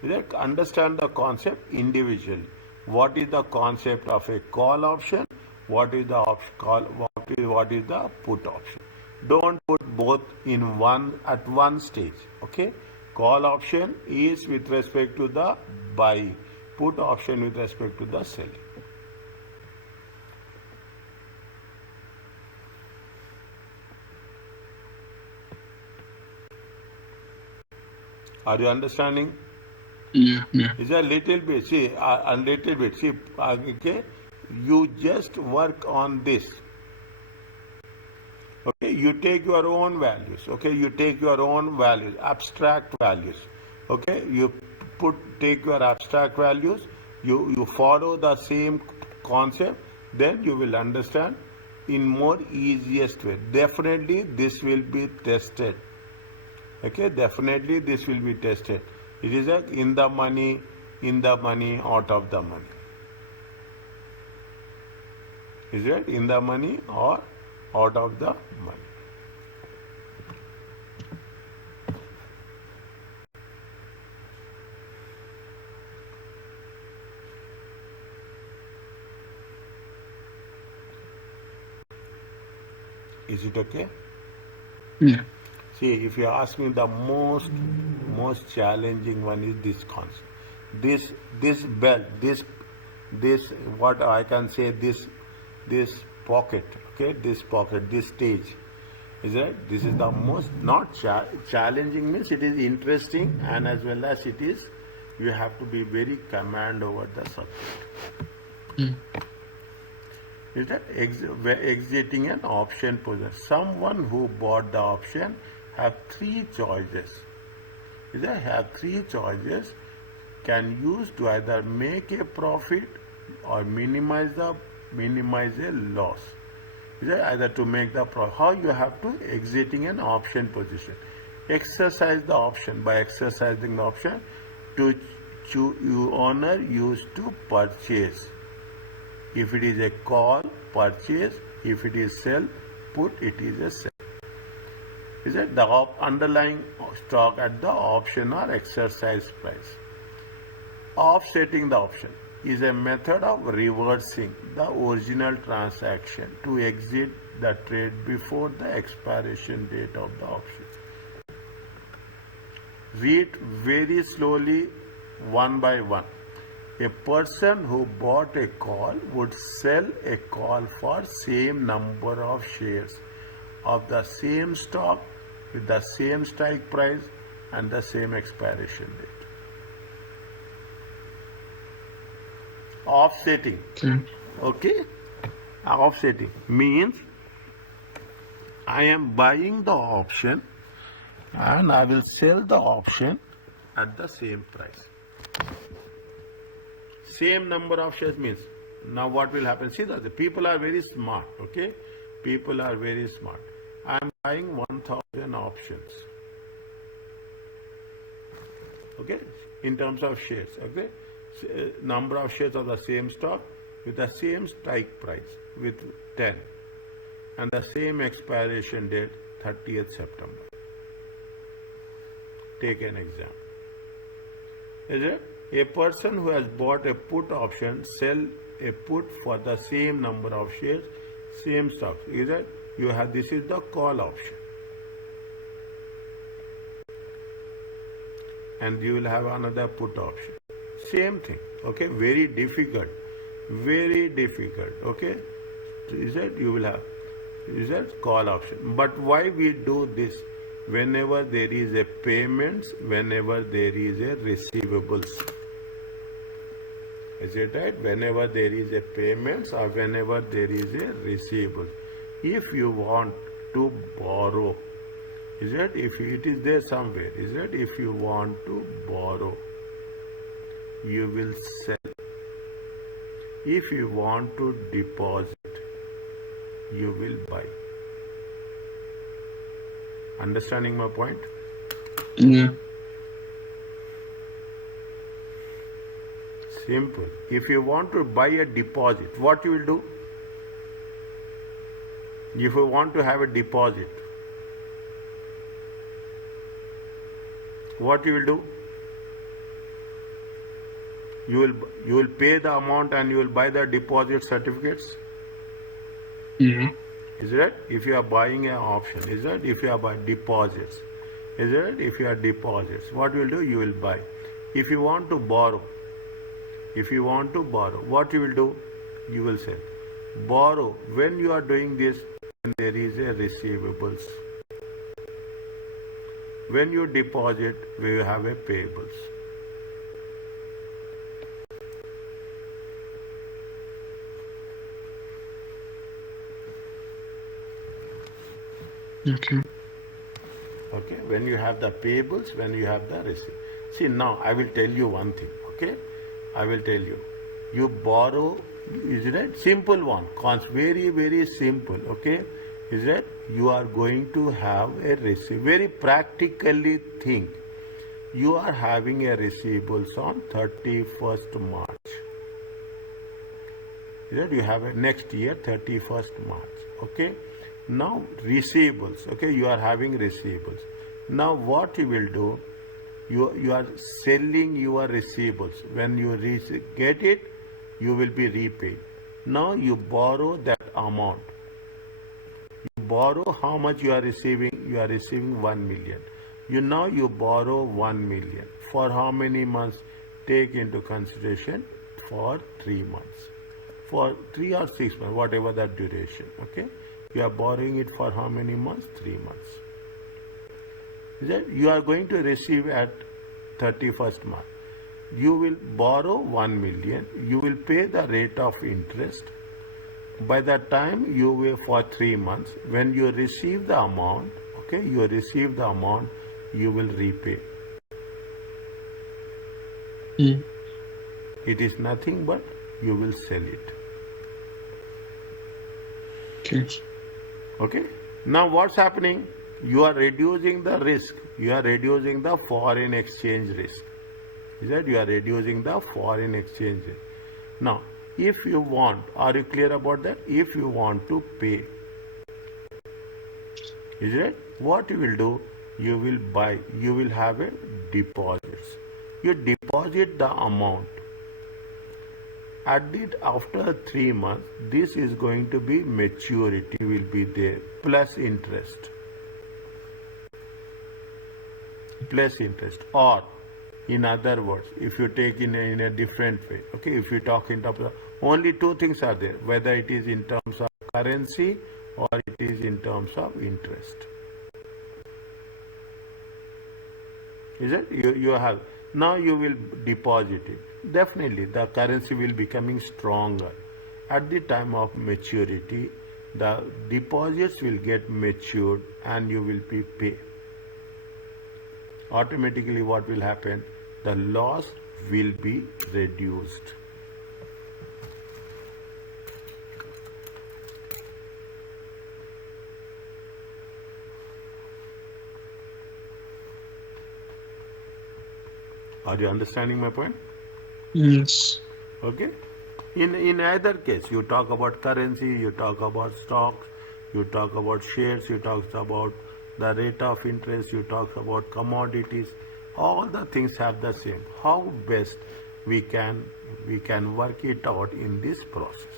Like understand the concept individually. What is the concept of a call option? What is the call? What is the put option? Don't put both in one at one stage. Okay. Call option is with respect to the buy. Put option with respect to the selling. Are you understanding? Yeah, yeah. It's a little bit. See, a little bit. See, okay. You just work on this. Okay, you take your own values. Okay, you take your own values, abstract values. Okay, you take your abstract values. You follow the same concept. Then you will understand in more easiest way. Definitely, this will be tested. Okay, definitely this will be tested. It is a in the money, out of the money. Is it in the money or out of the money? Is it okay? Yeah. See, if you ask me, the most challenging one is this concept. This belt, this what I can say, this pocket, okay, this pocket, this stage. Is it? This is the most not challenging means it is interesting, and as well as it is, you have to be very command over the subject. Mm. Is that exiting an option position? Someone who bought the option have three choices. Is that have three choices? Can use to either make a profit or minimize a loss. Is that either to make the profit? How you have to exiting an option position? Exercise the option. By exercising the option, to owner used to purchase. If it is a call, purchase. If it is sell, put, it is a sell. Is it the underlying stock at the option or exercise price? Offsetting the option is a method of reversing the original transaction to exit the trade before the expiration date of the option. Read very slowly one by one. A person who bought a call would sell a call for same number of shares of the same stock with the same strike price and the same expiration date. Offsetting. Okay? Offsetting means I am buying the option and I will sell the option at the same price. Same number of shares means now what will happen? See that the people are very smart. Okay? People are very smart. I am buying 1000 options. Okay? In terms of shares. Okay? Number of shares of the same stock with the same strike price with 10 and the same expiration date 30th September. Take an example. Is it? A person who has bought a put option sell a put for the same number of shares, same stock. Is it? You have this is the call option. And you will have another put option. Same thing. Okay, very difficult. Very difficult. Okay. Is that you will have is that call option. But why we do this? Whenever there is a payments, whenever there is a receivables. Is it right? Whenever there is a payments or whenever there is a receivable. If you want to borrow, is it? If it is there somewhere, is it? If you want to borrow, you will sell. If you want to deposit, you will buy. Understanding my point? Yeah. Simple. If you want to buy a deposit, what you will do? If you want to have a deposit, what you will do? You will pay the amount and you will buy the deposit certificates. Yeah. Is it? If you are buying an option, is it? If you are buying deposits, is it? If you are deposits, what you will do? You will buy. If you want to borrow, what you will do? You will sell. Borrow. When you are doing this, there is a receivables. When you deposit, we have a payables. Okay. Okay, when you have the payables, when you have the receipt. See, now I will tell you one thing. Okay, I will tell you. You borrow, is it? Simple one. Very, very simple. Okay, is it? You are going to have a receipt. Very practically think. You are having a receivables on 31st March. Is it? You have a next year 31st March. Okay. Now receivables, okay, you are having receivables. Now what you will do, you are selling your receivables. When you get it, you will be repaid. Now you borrow that amount. You borrow how much you are receiving? You are receiving 1 million. Now you borrow 1 million. For how many months? Take into consideration for 3 months. For 3 or 6 months, whatever the duration, okay? You are borrowing it for how many months? 3 months. Is that you are going to receive at 31st March. You will borrow 1 million. You will pay the rate of interest. By the time you will for 3 months, when you receive the amount, okay, you receive the amount, you will repay. It is nothing but you will sell it. Okay. Okay. Now what's happening? You are reducing the risk. You are reducing the foreign exchange risk. Is that you are reducing the foreign exchange risk. Now, if you want, are you clear about that? If you want to pay, is it? What you will do? You will buy. You will have a deposits. You deposit the amount. After 3 months, this is going to be maturity will be there plus interest. Plus interest. Or in other words, if you take in a different way, okay, if you talk in terms of only 2 things are there, whether it is in terms of currency or it is in terms of interest. Is it? You have. Now you will deposit it. Definitely the currency will becoming stronger. At the time of maturity, the deposits will get matured and you will be paid. Automatically what will happen? The loss will be reduced. Are you understanding my point? Yes. Okay. In either case, you talk about currency, you talk about stocks, you talk about shares, you talk about the rate of interest, you talk about commodities. All the things have the same. How best we can work it out in this process.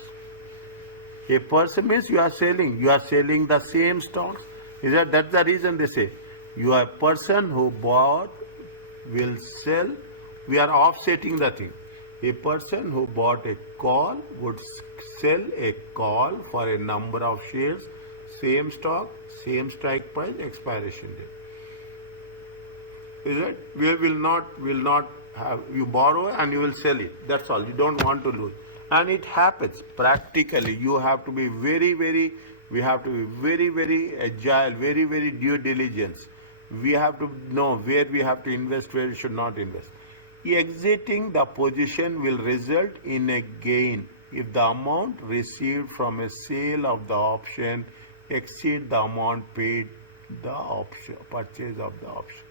A person means you are selling the same stocks. That's the reason they say you are a person who bought will sell. We are offsetting the thing. A person who bought a call would sell a call for a number of shares, same stock, same strike price, expiration date. Is it? We will not have, you borrow and you will sell it. That's all. You don't want to lose. And it happens practically. You have to be we have to be very agile, very due diligence. We have to know where we have to invest, where we should not invest. Exiting the position will result in a gain if the amount received from a sale of the option exceed the amount paid the option purchase of the option.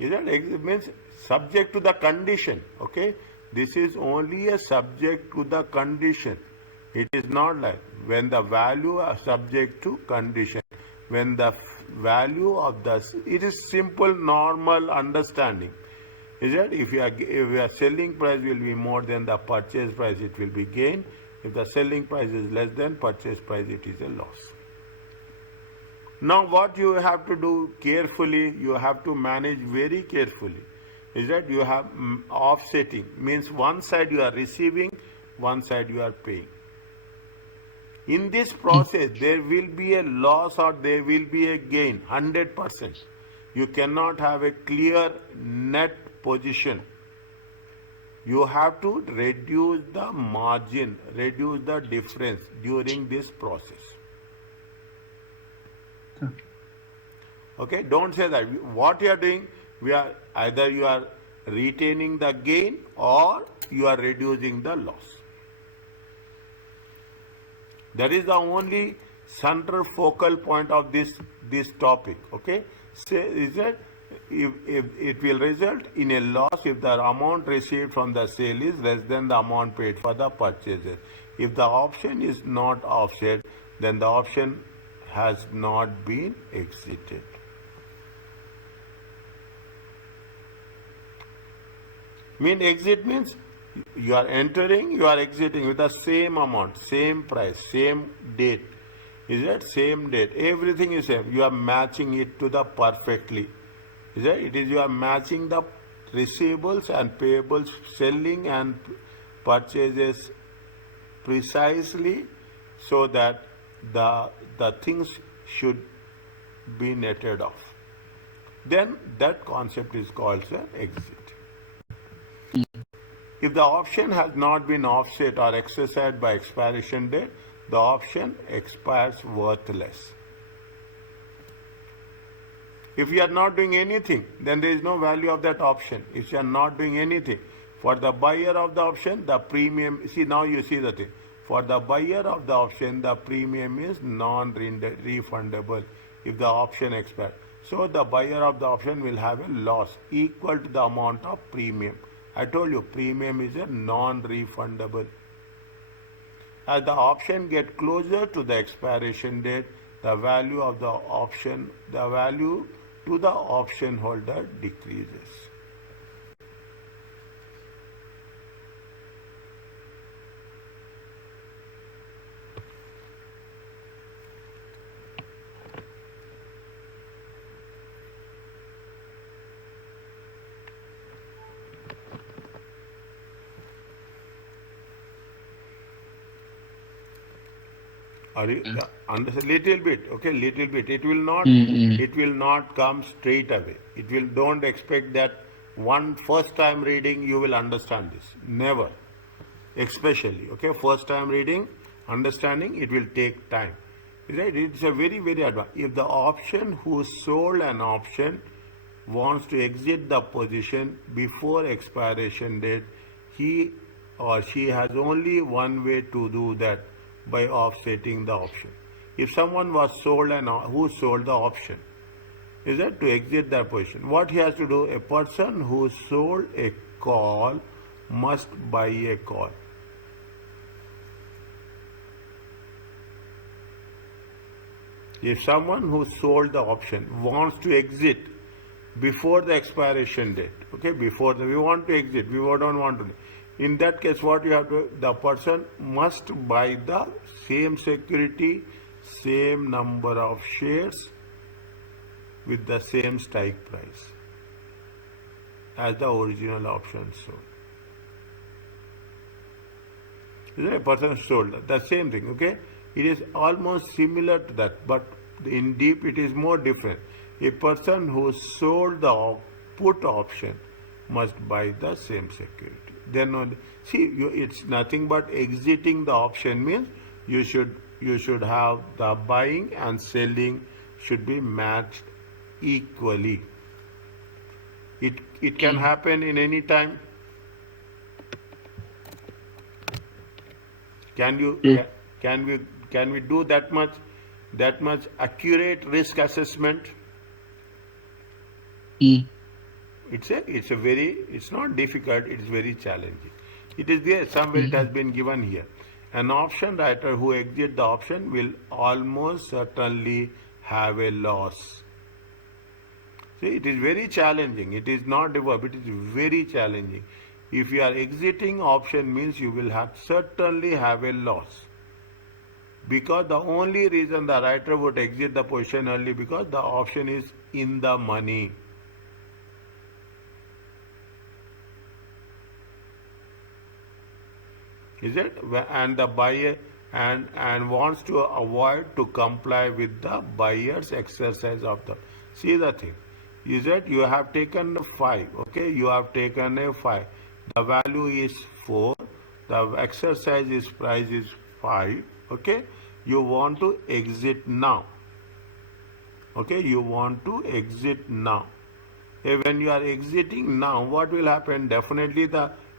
It means subject to the condition. Okay, this is only a subject to the condition. It is not like when the value are subject to condition. when the value of the, it is simple normal understanding, is that if your selling price will be more than the purchase price, it will be gain. If the selling price is less than purchase price, it is a loss. Now what you have to do carefully, you have to manage very carefully, is that you have offsetting, means one side you are receiving, one side you are paying. In this process, there will be a loss or there will be a gain, 100%. You cannot have a clear net position. You have to reduce the margin, reduce the difference during this process. Okay, don't say that. What you are doing, either you are retaining the gain or you are reducing the loss. That is the only central focal point of this topic. Okay, say is that if it will result in a loss if the amount received from the sale is less than the amount paid for the purchases. If the option is not offset, then the option has not been exited. Exit means you are entering, you are exiting with the same amount, same price, same date. Is that same date? Everything is same. You are matching it to the perfectly. Is that it is you are matching the receivables and payables, selling and purchases precisely, so that the things should be netted off. Then that concept is called an exit. If the option has not been offset or exercised by expiration date, the option expires worthless. If you are not doing anything, then there is no value of that option. If you are not doing anything, for the buyer of the option, the premium, see now you see the thing. For the buyer of the option, the premium is non-refundable if the option expires. So the buyer of the option will have a loss equal to the amount of premium. I told you premium is a non-refundable. As the option gets closer to the expiration date, the value of the option, the value to the option holder decreases. Are you understand? Little bit, okay, little bit. It will not. It will not come straight away. It will. Don't expect that one first time reading you will understand this. Never. Especially, okay, first time reading, understanding, it will take time. Right? It's a very advanced. If the option who sold an option wants to exit the position before expiration date, he or she has only one way to do that, by offsetting the option. If someone was sold who sold the option, is that to exit that position, what he has to do? A person who sold a call must buy a call. If someone who sold the option wants to exit before the expiration date, okay, we want to exit, we don't want to. In that case, what you have to, the person must buy the same security, same number of shares with the same strike price as the original option sold. A person sold the same thing, okay? It is almost similar to that, but in deep it is more different. A person who sold the put option must buy the same security. Then it's nothing but exiting the option means you should have the buying and selling should be matched equally. It can happen in any time. Can we do that much accurate risk assessment? It's not difficult, it's very challenging. It is there, somewhere it has been given here. An option writer who exits the option will almost certainly have a loss. See, it is very challenging. It is not a verb, it is very challenging. If you are exiting option means you will certainly have a loss. Because the only reason the writer would exit the position early because the option is in the money. Is it? And the buyer and wants to avoid to comply with the buyer's exercise of the. See the thing. Is that you have taken 5, okay? You have taken a 5. The value is 4. The exercise is price is 5, okay? You want to exit now. Okay, you want to exit now. When you are exiting now, what will happen? Definitely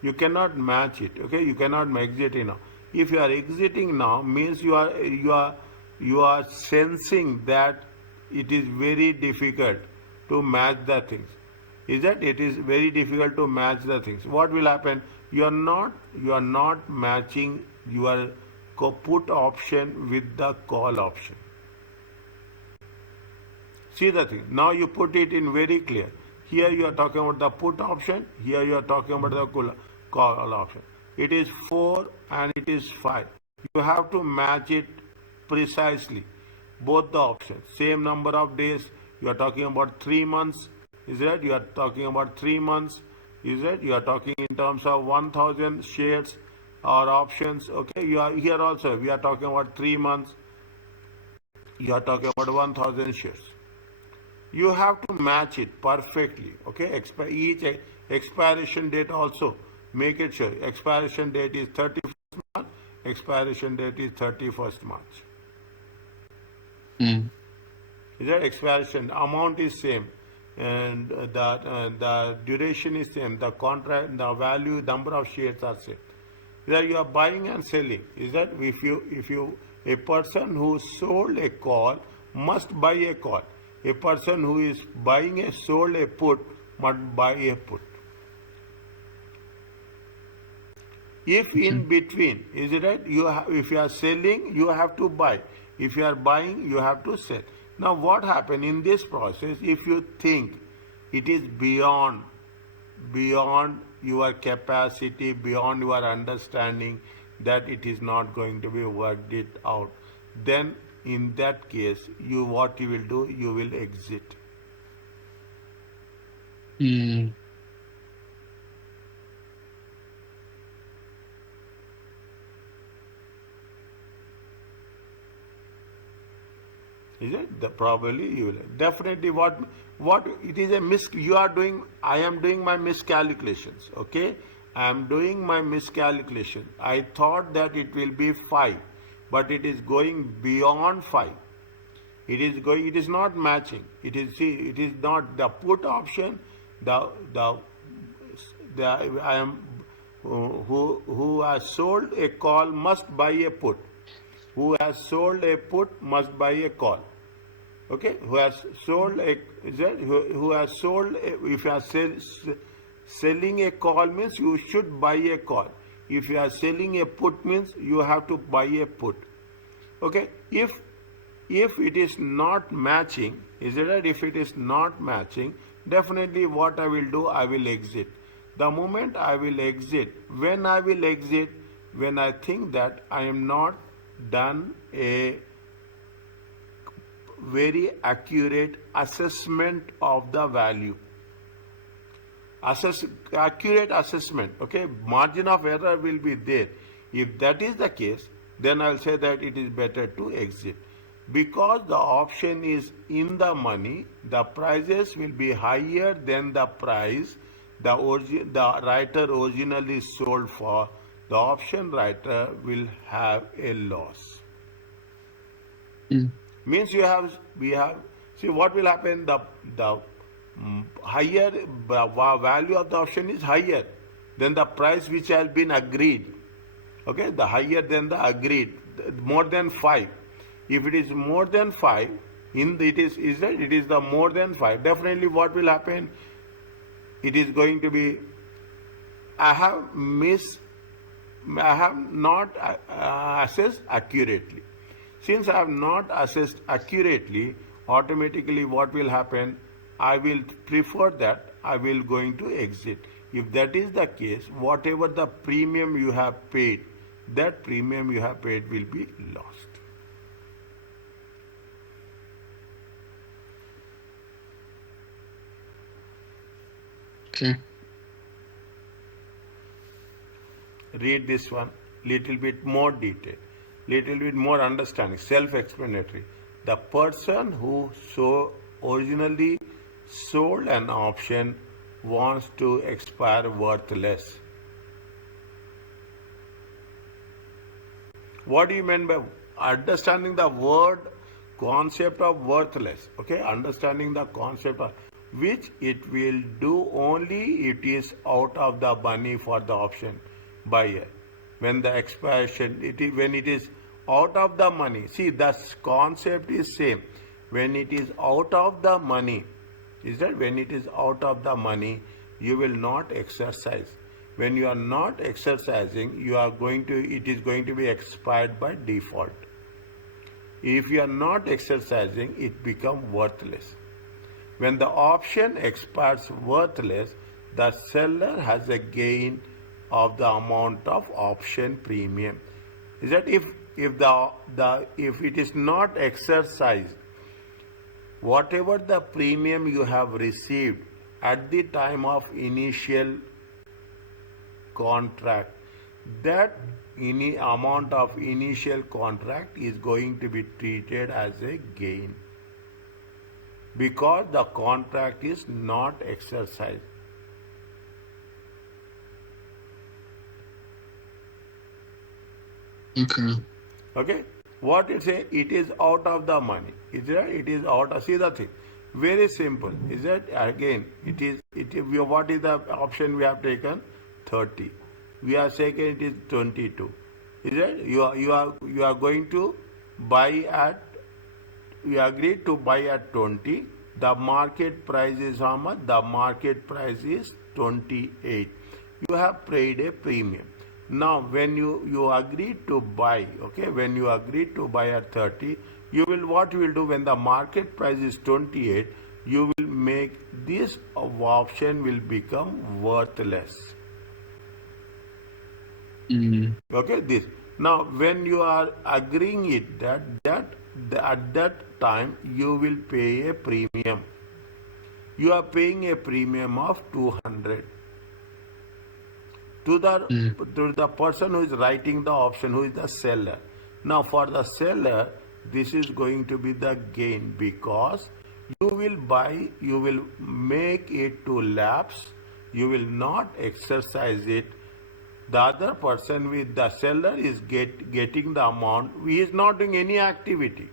you cannot match it. Okay, you cannot exit now. If you are exiting now, means you are sensing that it is very difficult to match the things. Is that it is very difficult to match the things? What will happen? You are not matching your put option with the call option. See the thing. Now you put it in very clear. Here you are talking about the put option. Here you are talking about the call option. It is 4 and it is 5. You have to match it precisely. Both the options. Same number of days. You are talking about 3 months. Is that? You are talking about 3 months. Is that? You are talking in terms of 1000 shares or options. Okay. You are here also. We are talking about 3 months. You are talking about 1000 shares. You have to match it perfectly. Okay. Each expiration date also. Make it sure. Expiration date is 31st March. Expiration date is 31st March. Mm. Is that expiration? Amount is same, and the duration is same. The contract, the value, number of shares are same. That you are buying and selling. Is that if you a person who sold a call must buy a call. A person who is buying a sold a put must buy a put. If in between, is it right? If you are selling, you have to buy. If you are buying, you have to sell. Now what happens in this process, if you think it is beyond your capacity, beyond your understanding, that it is not going to be worked it out, then in that case, what you will do, you will exit. Mm. Is it? Probably you will. Definitely what it is you are doing, I am doing my miscalculations. Okay? I am doing my miscalculation. I thought that it will be 5, but it is going beyond 5. It is not matching. It is not the put option, I am who has sold a call must buy a put. Who has sold a put must buy a call. Okay, who has sold if you are selling a call means you should buy a call. If you are selling a put means you have to buy a put. Okay, if it is not matching, is it right? If it is not matching, definitely what I will do, I will exit. The moment I will exit, when I will exit, when I think that I am not done a very accurate assessment of the value. Accurate assessment, okay, margin of error will be there. If that is the case, then I'll say that it is better to exit. Because the option is in the money, the prices will be higher than the price the writer originally sold for. The option writer will have a loss. Mm. Means see what will happen, the higher value of the option is higher than the price which has been agreed. Okay, the higher than the agreed, more than 5. If it is more than 5, it is the more than 5. Definitely what will happen, it is going to be, I have not assessed accurately. Since I have not assessed accurately, automatically what will happen? I will prefer that I will going to exit. If that is the case, whatever the premium you have paid, that premium you have paid will be lost. Okay. Read this one little bit more detail, little bit more understanding, self-explanatory. The person who originally sold an option wants to expire worthless. What do you mean by understanding the word concept of worthless? Okay, understanding the concept of which it will do only it is out of the money for the option buyer. When the expiration, when it is out of the money. See, the concept is same. When it is out of the money, is that when it is out of the money, you will not exercise. When you are not exercising, it is going to be expired by default. If you are not exercising, it becomes worthless. When the option expires worthless, the seller has a gain of the amount of option premium. Is that if it is not exercised, whatever the premium you have received at the time of initial contract, that amount of initial contract is going to be treated as a gain because the contract is not exercised. Okay. Okay, what it say? It is out of the money. Is that it is out of? See the thing, very simple. Is that again? What is the option we have taken? 30. We are saying it is 22. Is that you are going to buy at? We agreed to buy at 20. The market price is how much? The market price is 28. You have paid a premium. Now, when you agreed to buy, okay, when you agreed to buy at 30, what you will do when the market price is 28, you will make this option will become worthless. Okay, this. Now, when you are agreeing it at that time you will pay a premium. You are paying a premium of 200. To the person who is writing the option, who is the seller. Now for the seller, this is going to be the gain because you will make it to lapse, you will not exercise it. The other person with the seller is getting the amount. He is not doing any activity.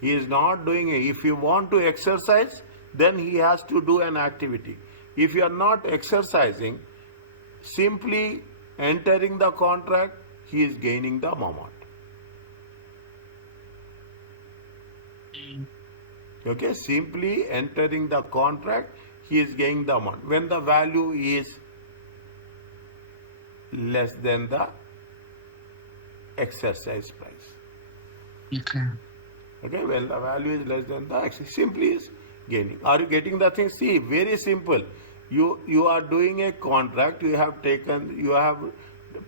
He is not doing it. If you want to exercise, then he has to do an activity. If you are not exercising, simply entering the contract, he is gaining the amount. Okay, simply entering the contract, he is gaining the amount. When the value is less than the exercise price. Okay. Okay, when the value is less than the exercise, simply is gaining. Are you getting the thing? See, very simple. You are doing a contract, you have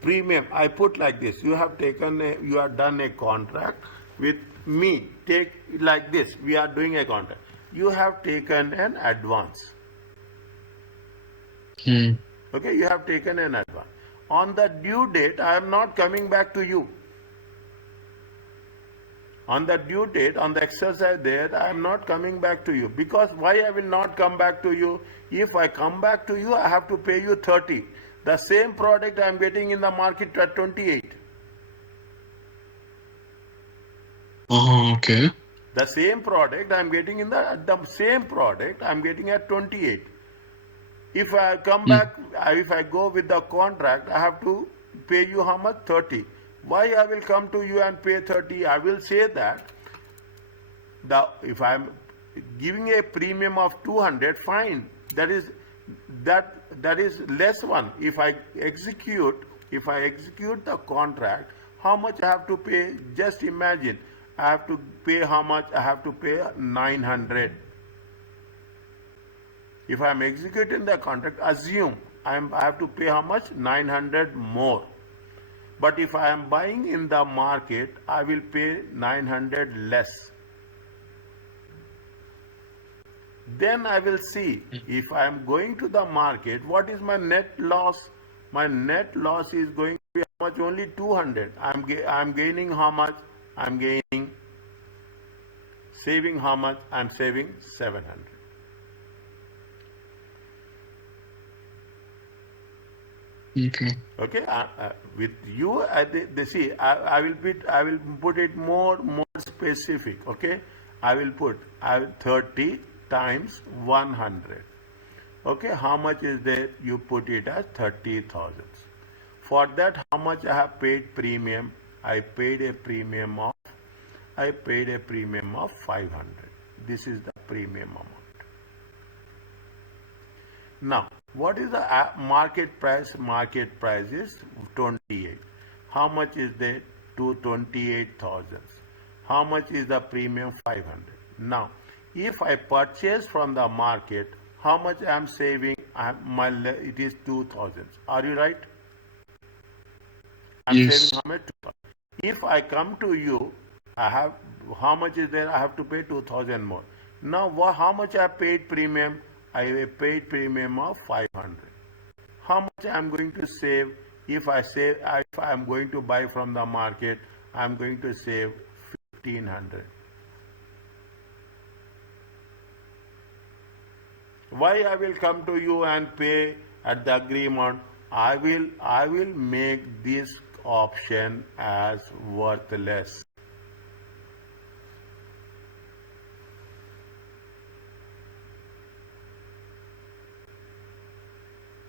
premium. I put like this, you have done a contract with me. Take like this, we are doing a contract. You have taken an advance. Okay, you have taken an advance. On the due date, I am not coming back to you. On the due date, on the exercise date, I am not coming back to you. Because why I will not come back to you? If I come back to you, I have to pay you 30. The same product I am getting in the market at 28. Okay. The same product I am getting the same product I am getting at 28. If I come back, if I go with the contract, I have to pay you how much? 30. Why I will come to you and pay 30? I will say that if I am giving a premium of 200, fine. That is less one. If I execute the contract, how much I have to pay? Just imagine. I have to pay how much? I have to pay 900. If I am executing the contract, assume I have to pay how much? 900 more. But if I am buying in the market, I will pay 900 less. Then I will see if I am going to the market, what is my net loss? My net loss is going to be how much? Only 200. I'm gaining how much? I'm gaining. Saving how much? I'm saving 700. Okay. Okay, with you, see, I will put it more specific. Okay, I will put 30 times 100. Okay, how much is there? You put it as 30,000. For that, how much I have paid premium? I paid a premium of 500. This is the premium amount. Now, what is the market price? Market price is 28. How much is there? 228,000. How much is the premium? 500. Now, if I purchase from the market, how much I am saving? It is 2,000. Are you right? I am Yes. saving how much? 2,000. If I come to you, I have, how much is there? I have to pay 2,000 more. Now, how much I paid premium? I paid premium of 500. How much I am going to save? If I am going to buy from the market, I am going to save 1,500. Why I will come to you and pay at the agreement? I will make this option as worthless.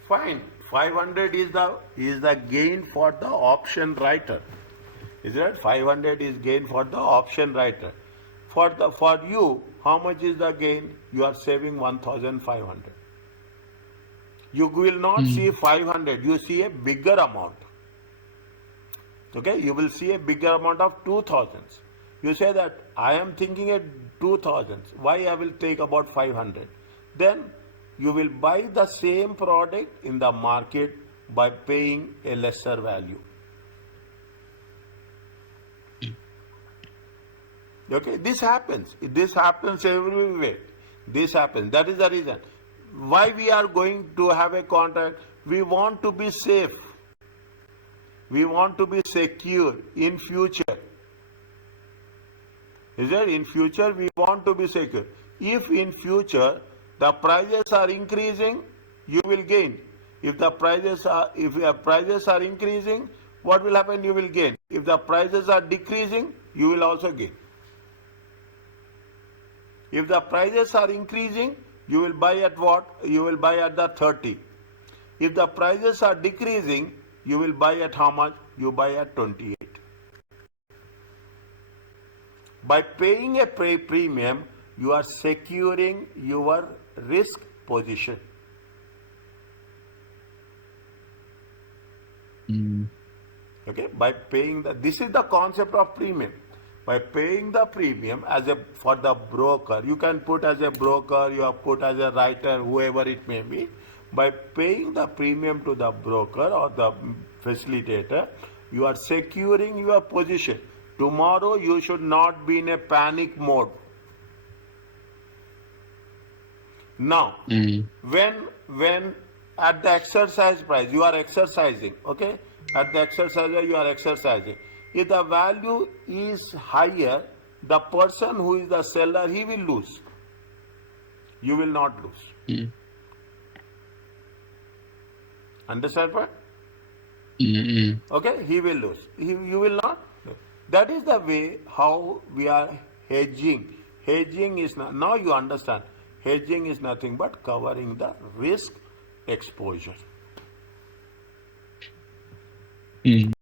Fine, 500 is the gain for the option writer. Is it? 500 is gain for the option writer. For you, how much is the gain? You are saving 1,500. You will not see 500. You see a bigger amount. Okay, you will see a bigger amount of 2,000. You say that I am thinking at 2,000. Why I will take about 500? Then you will buy the same product in the market by paying a lesser value. Okay, this happens. This happens everywhere. This happens. That is the reason why we are going to have a contract. We want to be safe. We want to be secure in future. Is there? In future we want to be secure. If in future the prices are increasing, you will gain. If the prices are increasing, what will happen? You will gain. If the prices are decreasing, you will also gain. If the prices are increasing, you will buy at what? You will buy at the 30. If the prices are decreasing, you will buy at how much? You buy at 28. By paying a premium, you are securing your risk position. Okay, by paying this is the concept of premium. By paying the premium for the broker, you can put as a broker, you have put as a writer, whoever it may be. By paying the premium to the broker or the facilitator, you are securing your position. Tomorrow you should not be in a panic mode. Now, when at the exercise price, you are exercising, okay? At the exerciser, you are exercising. If the value is higher, the person who is the seller, he will lose. You will not lose. Understand what? Okay, he will lose. You will not. That is the way how we are hedging. Hedging is not, now you understand. Hedging is nothing but covering the risk exposure.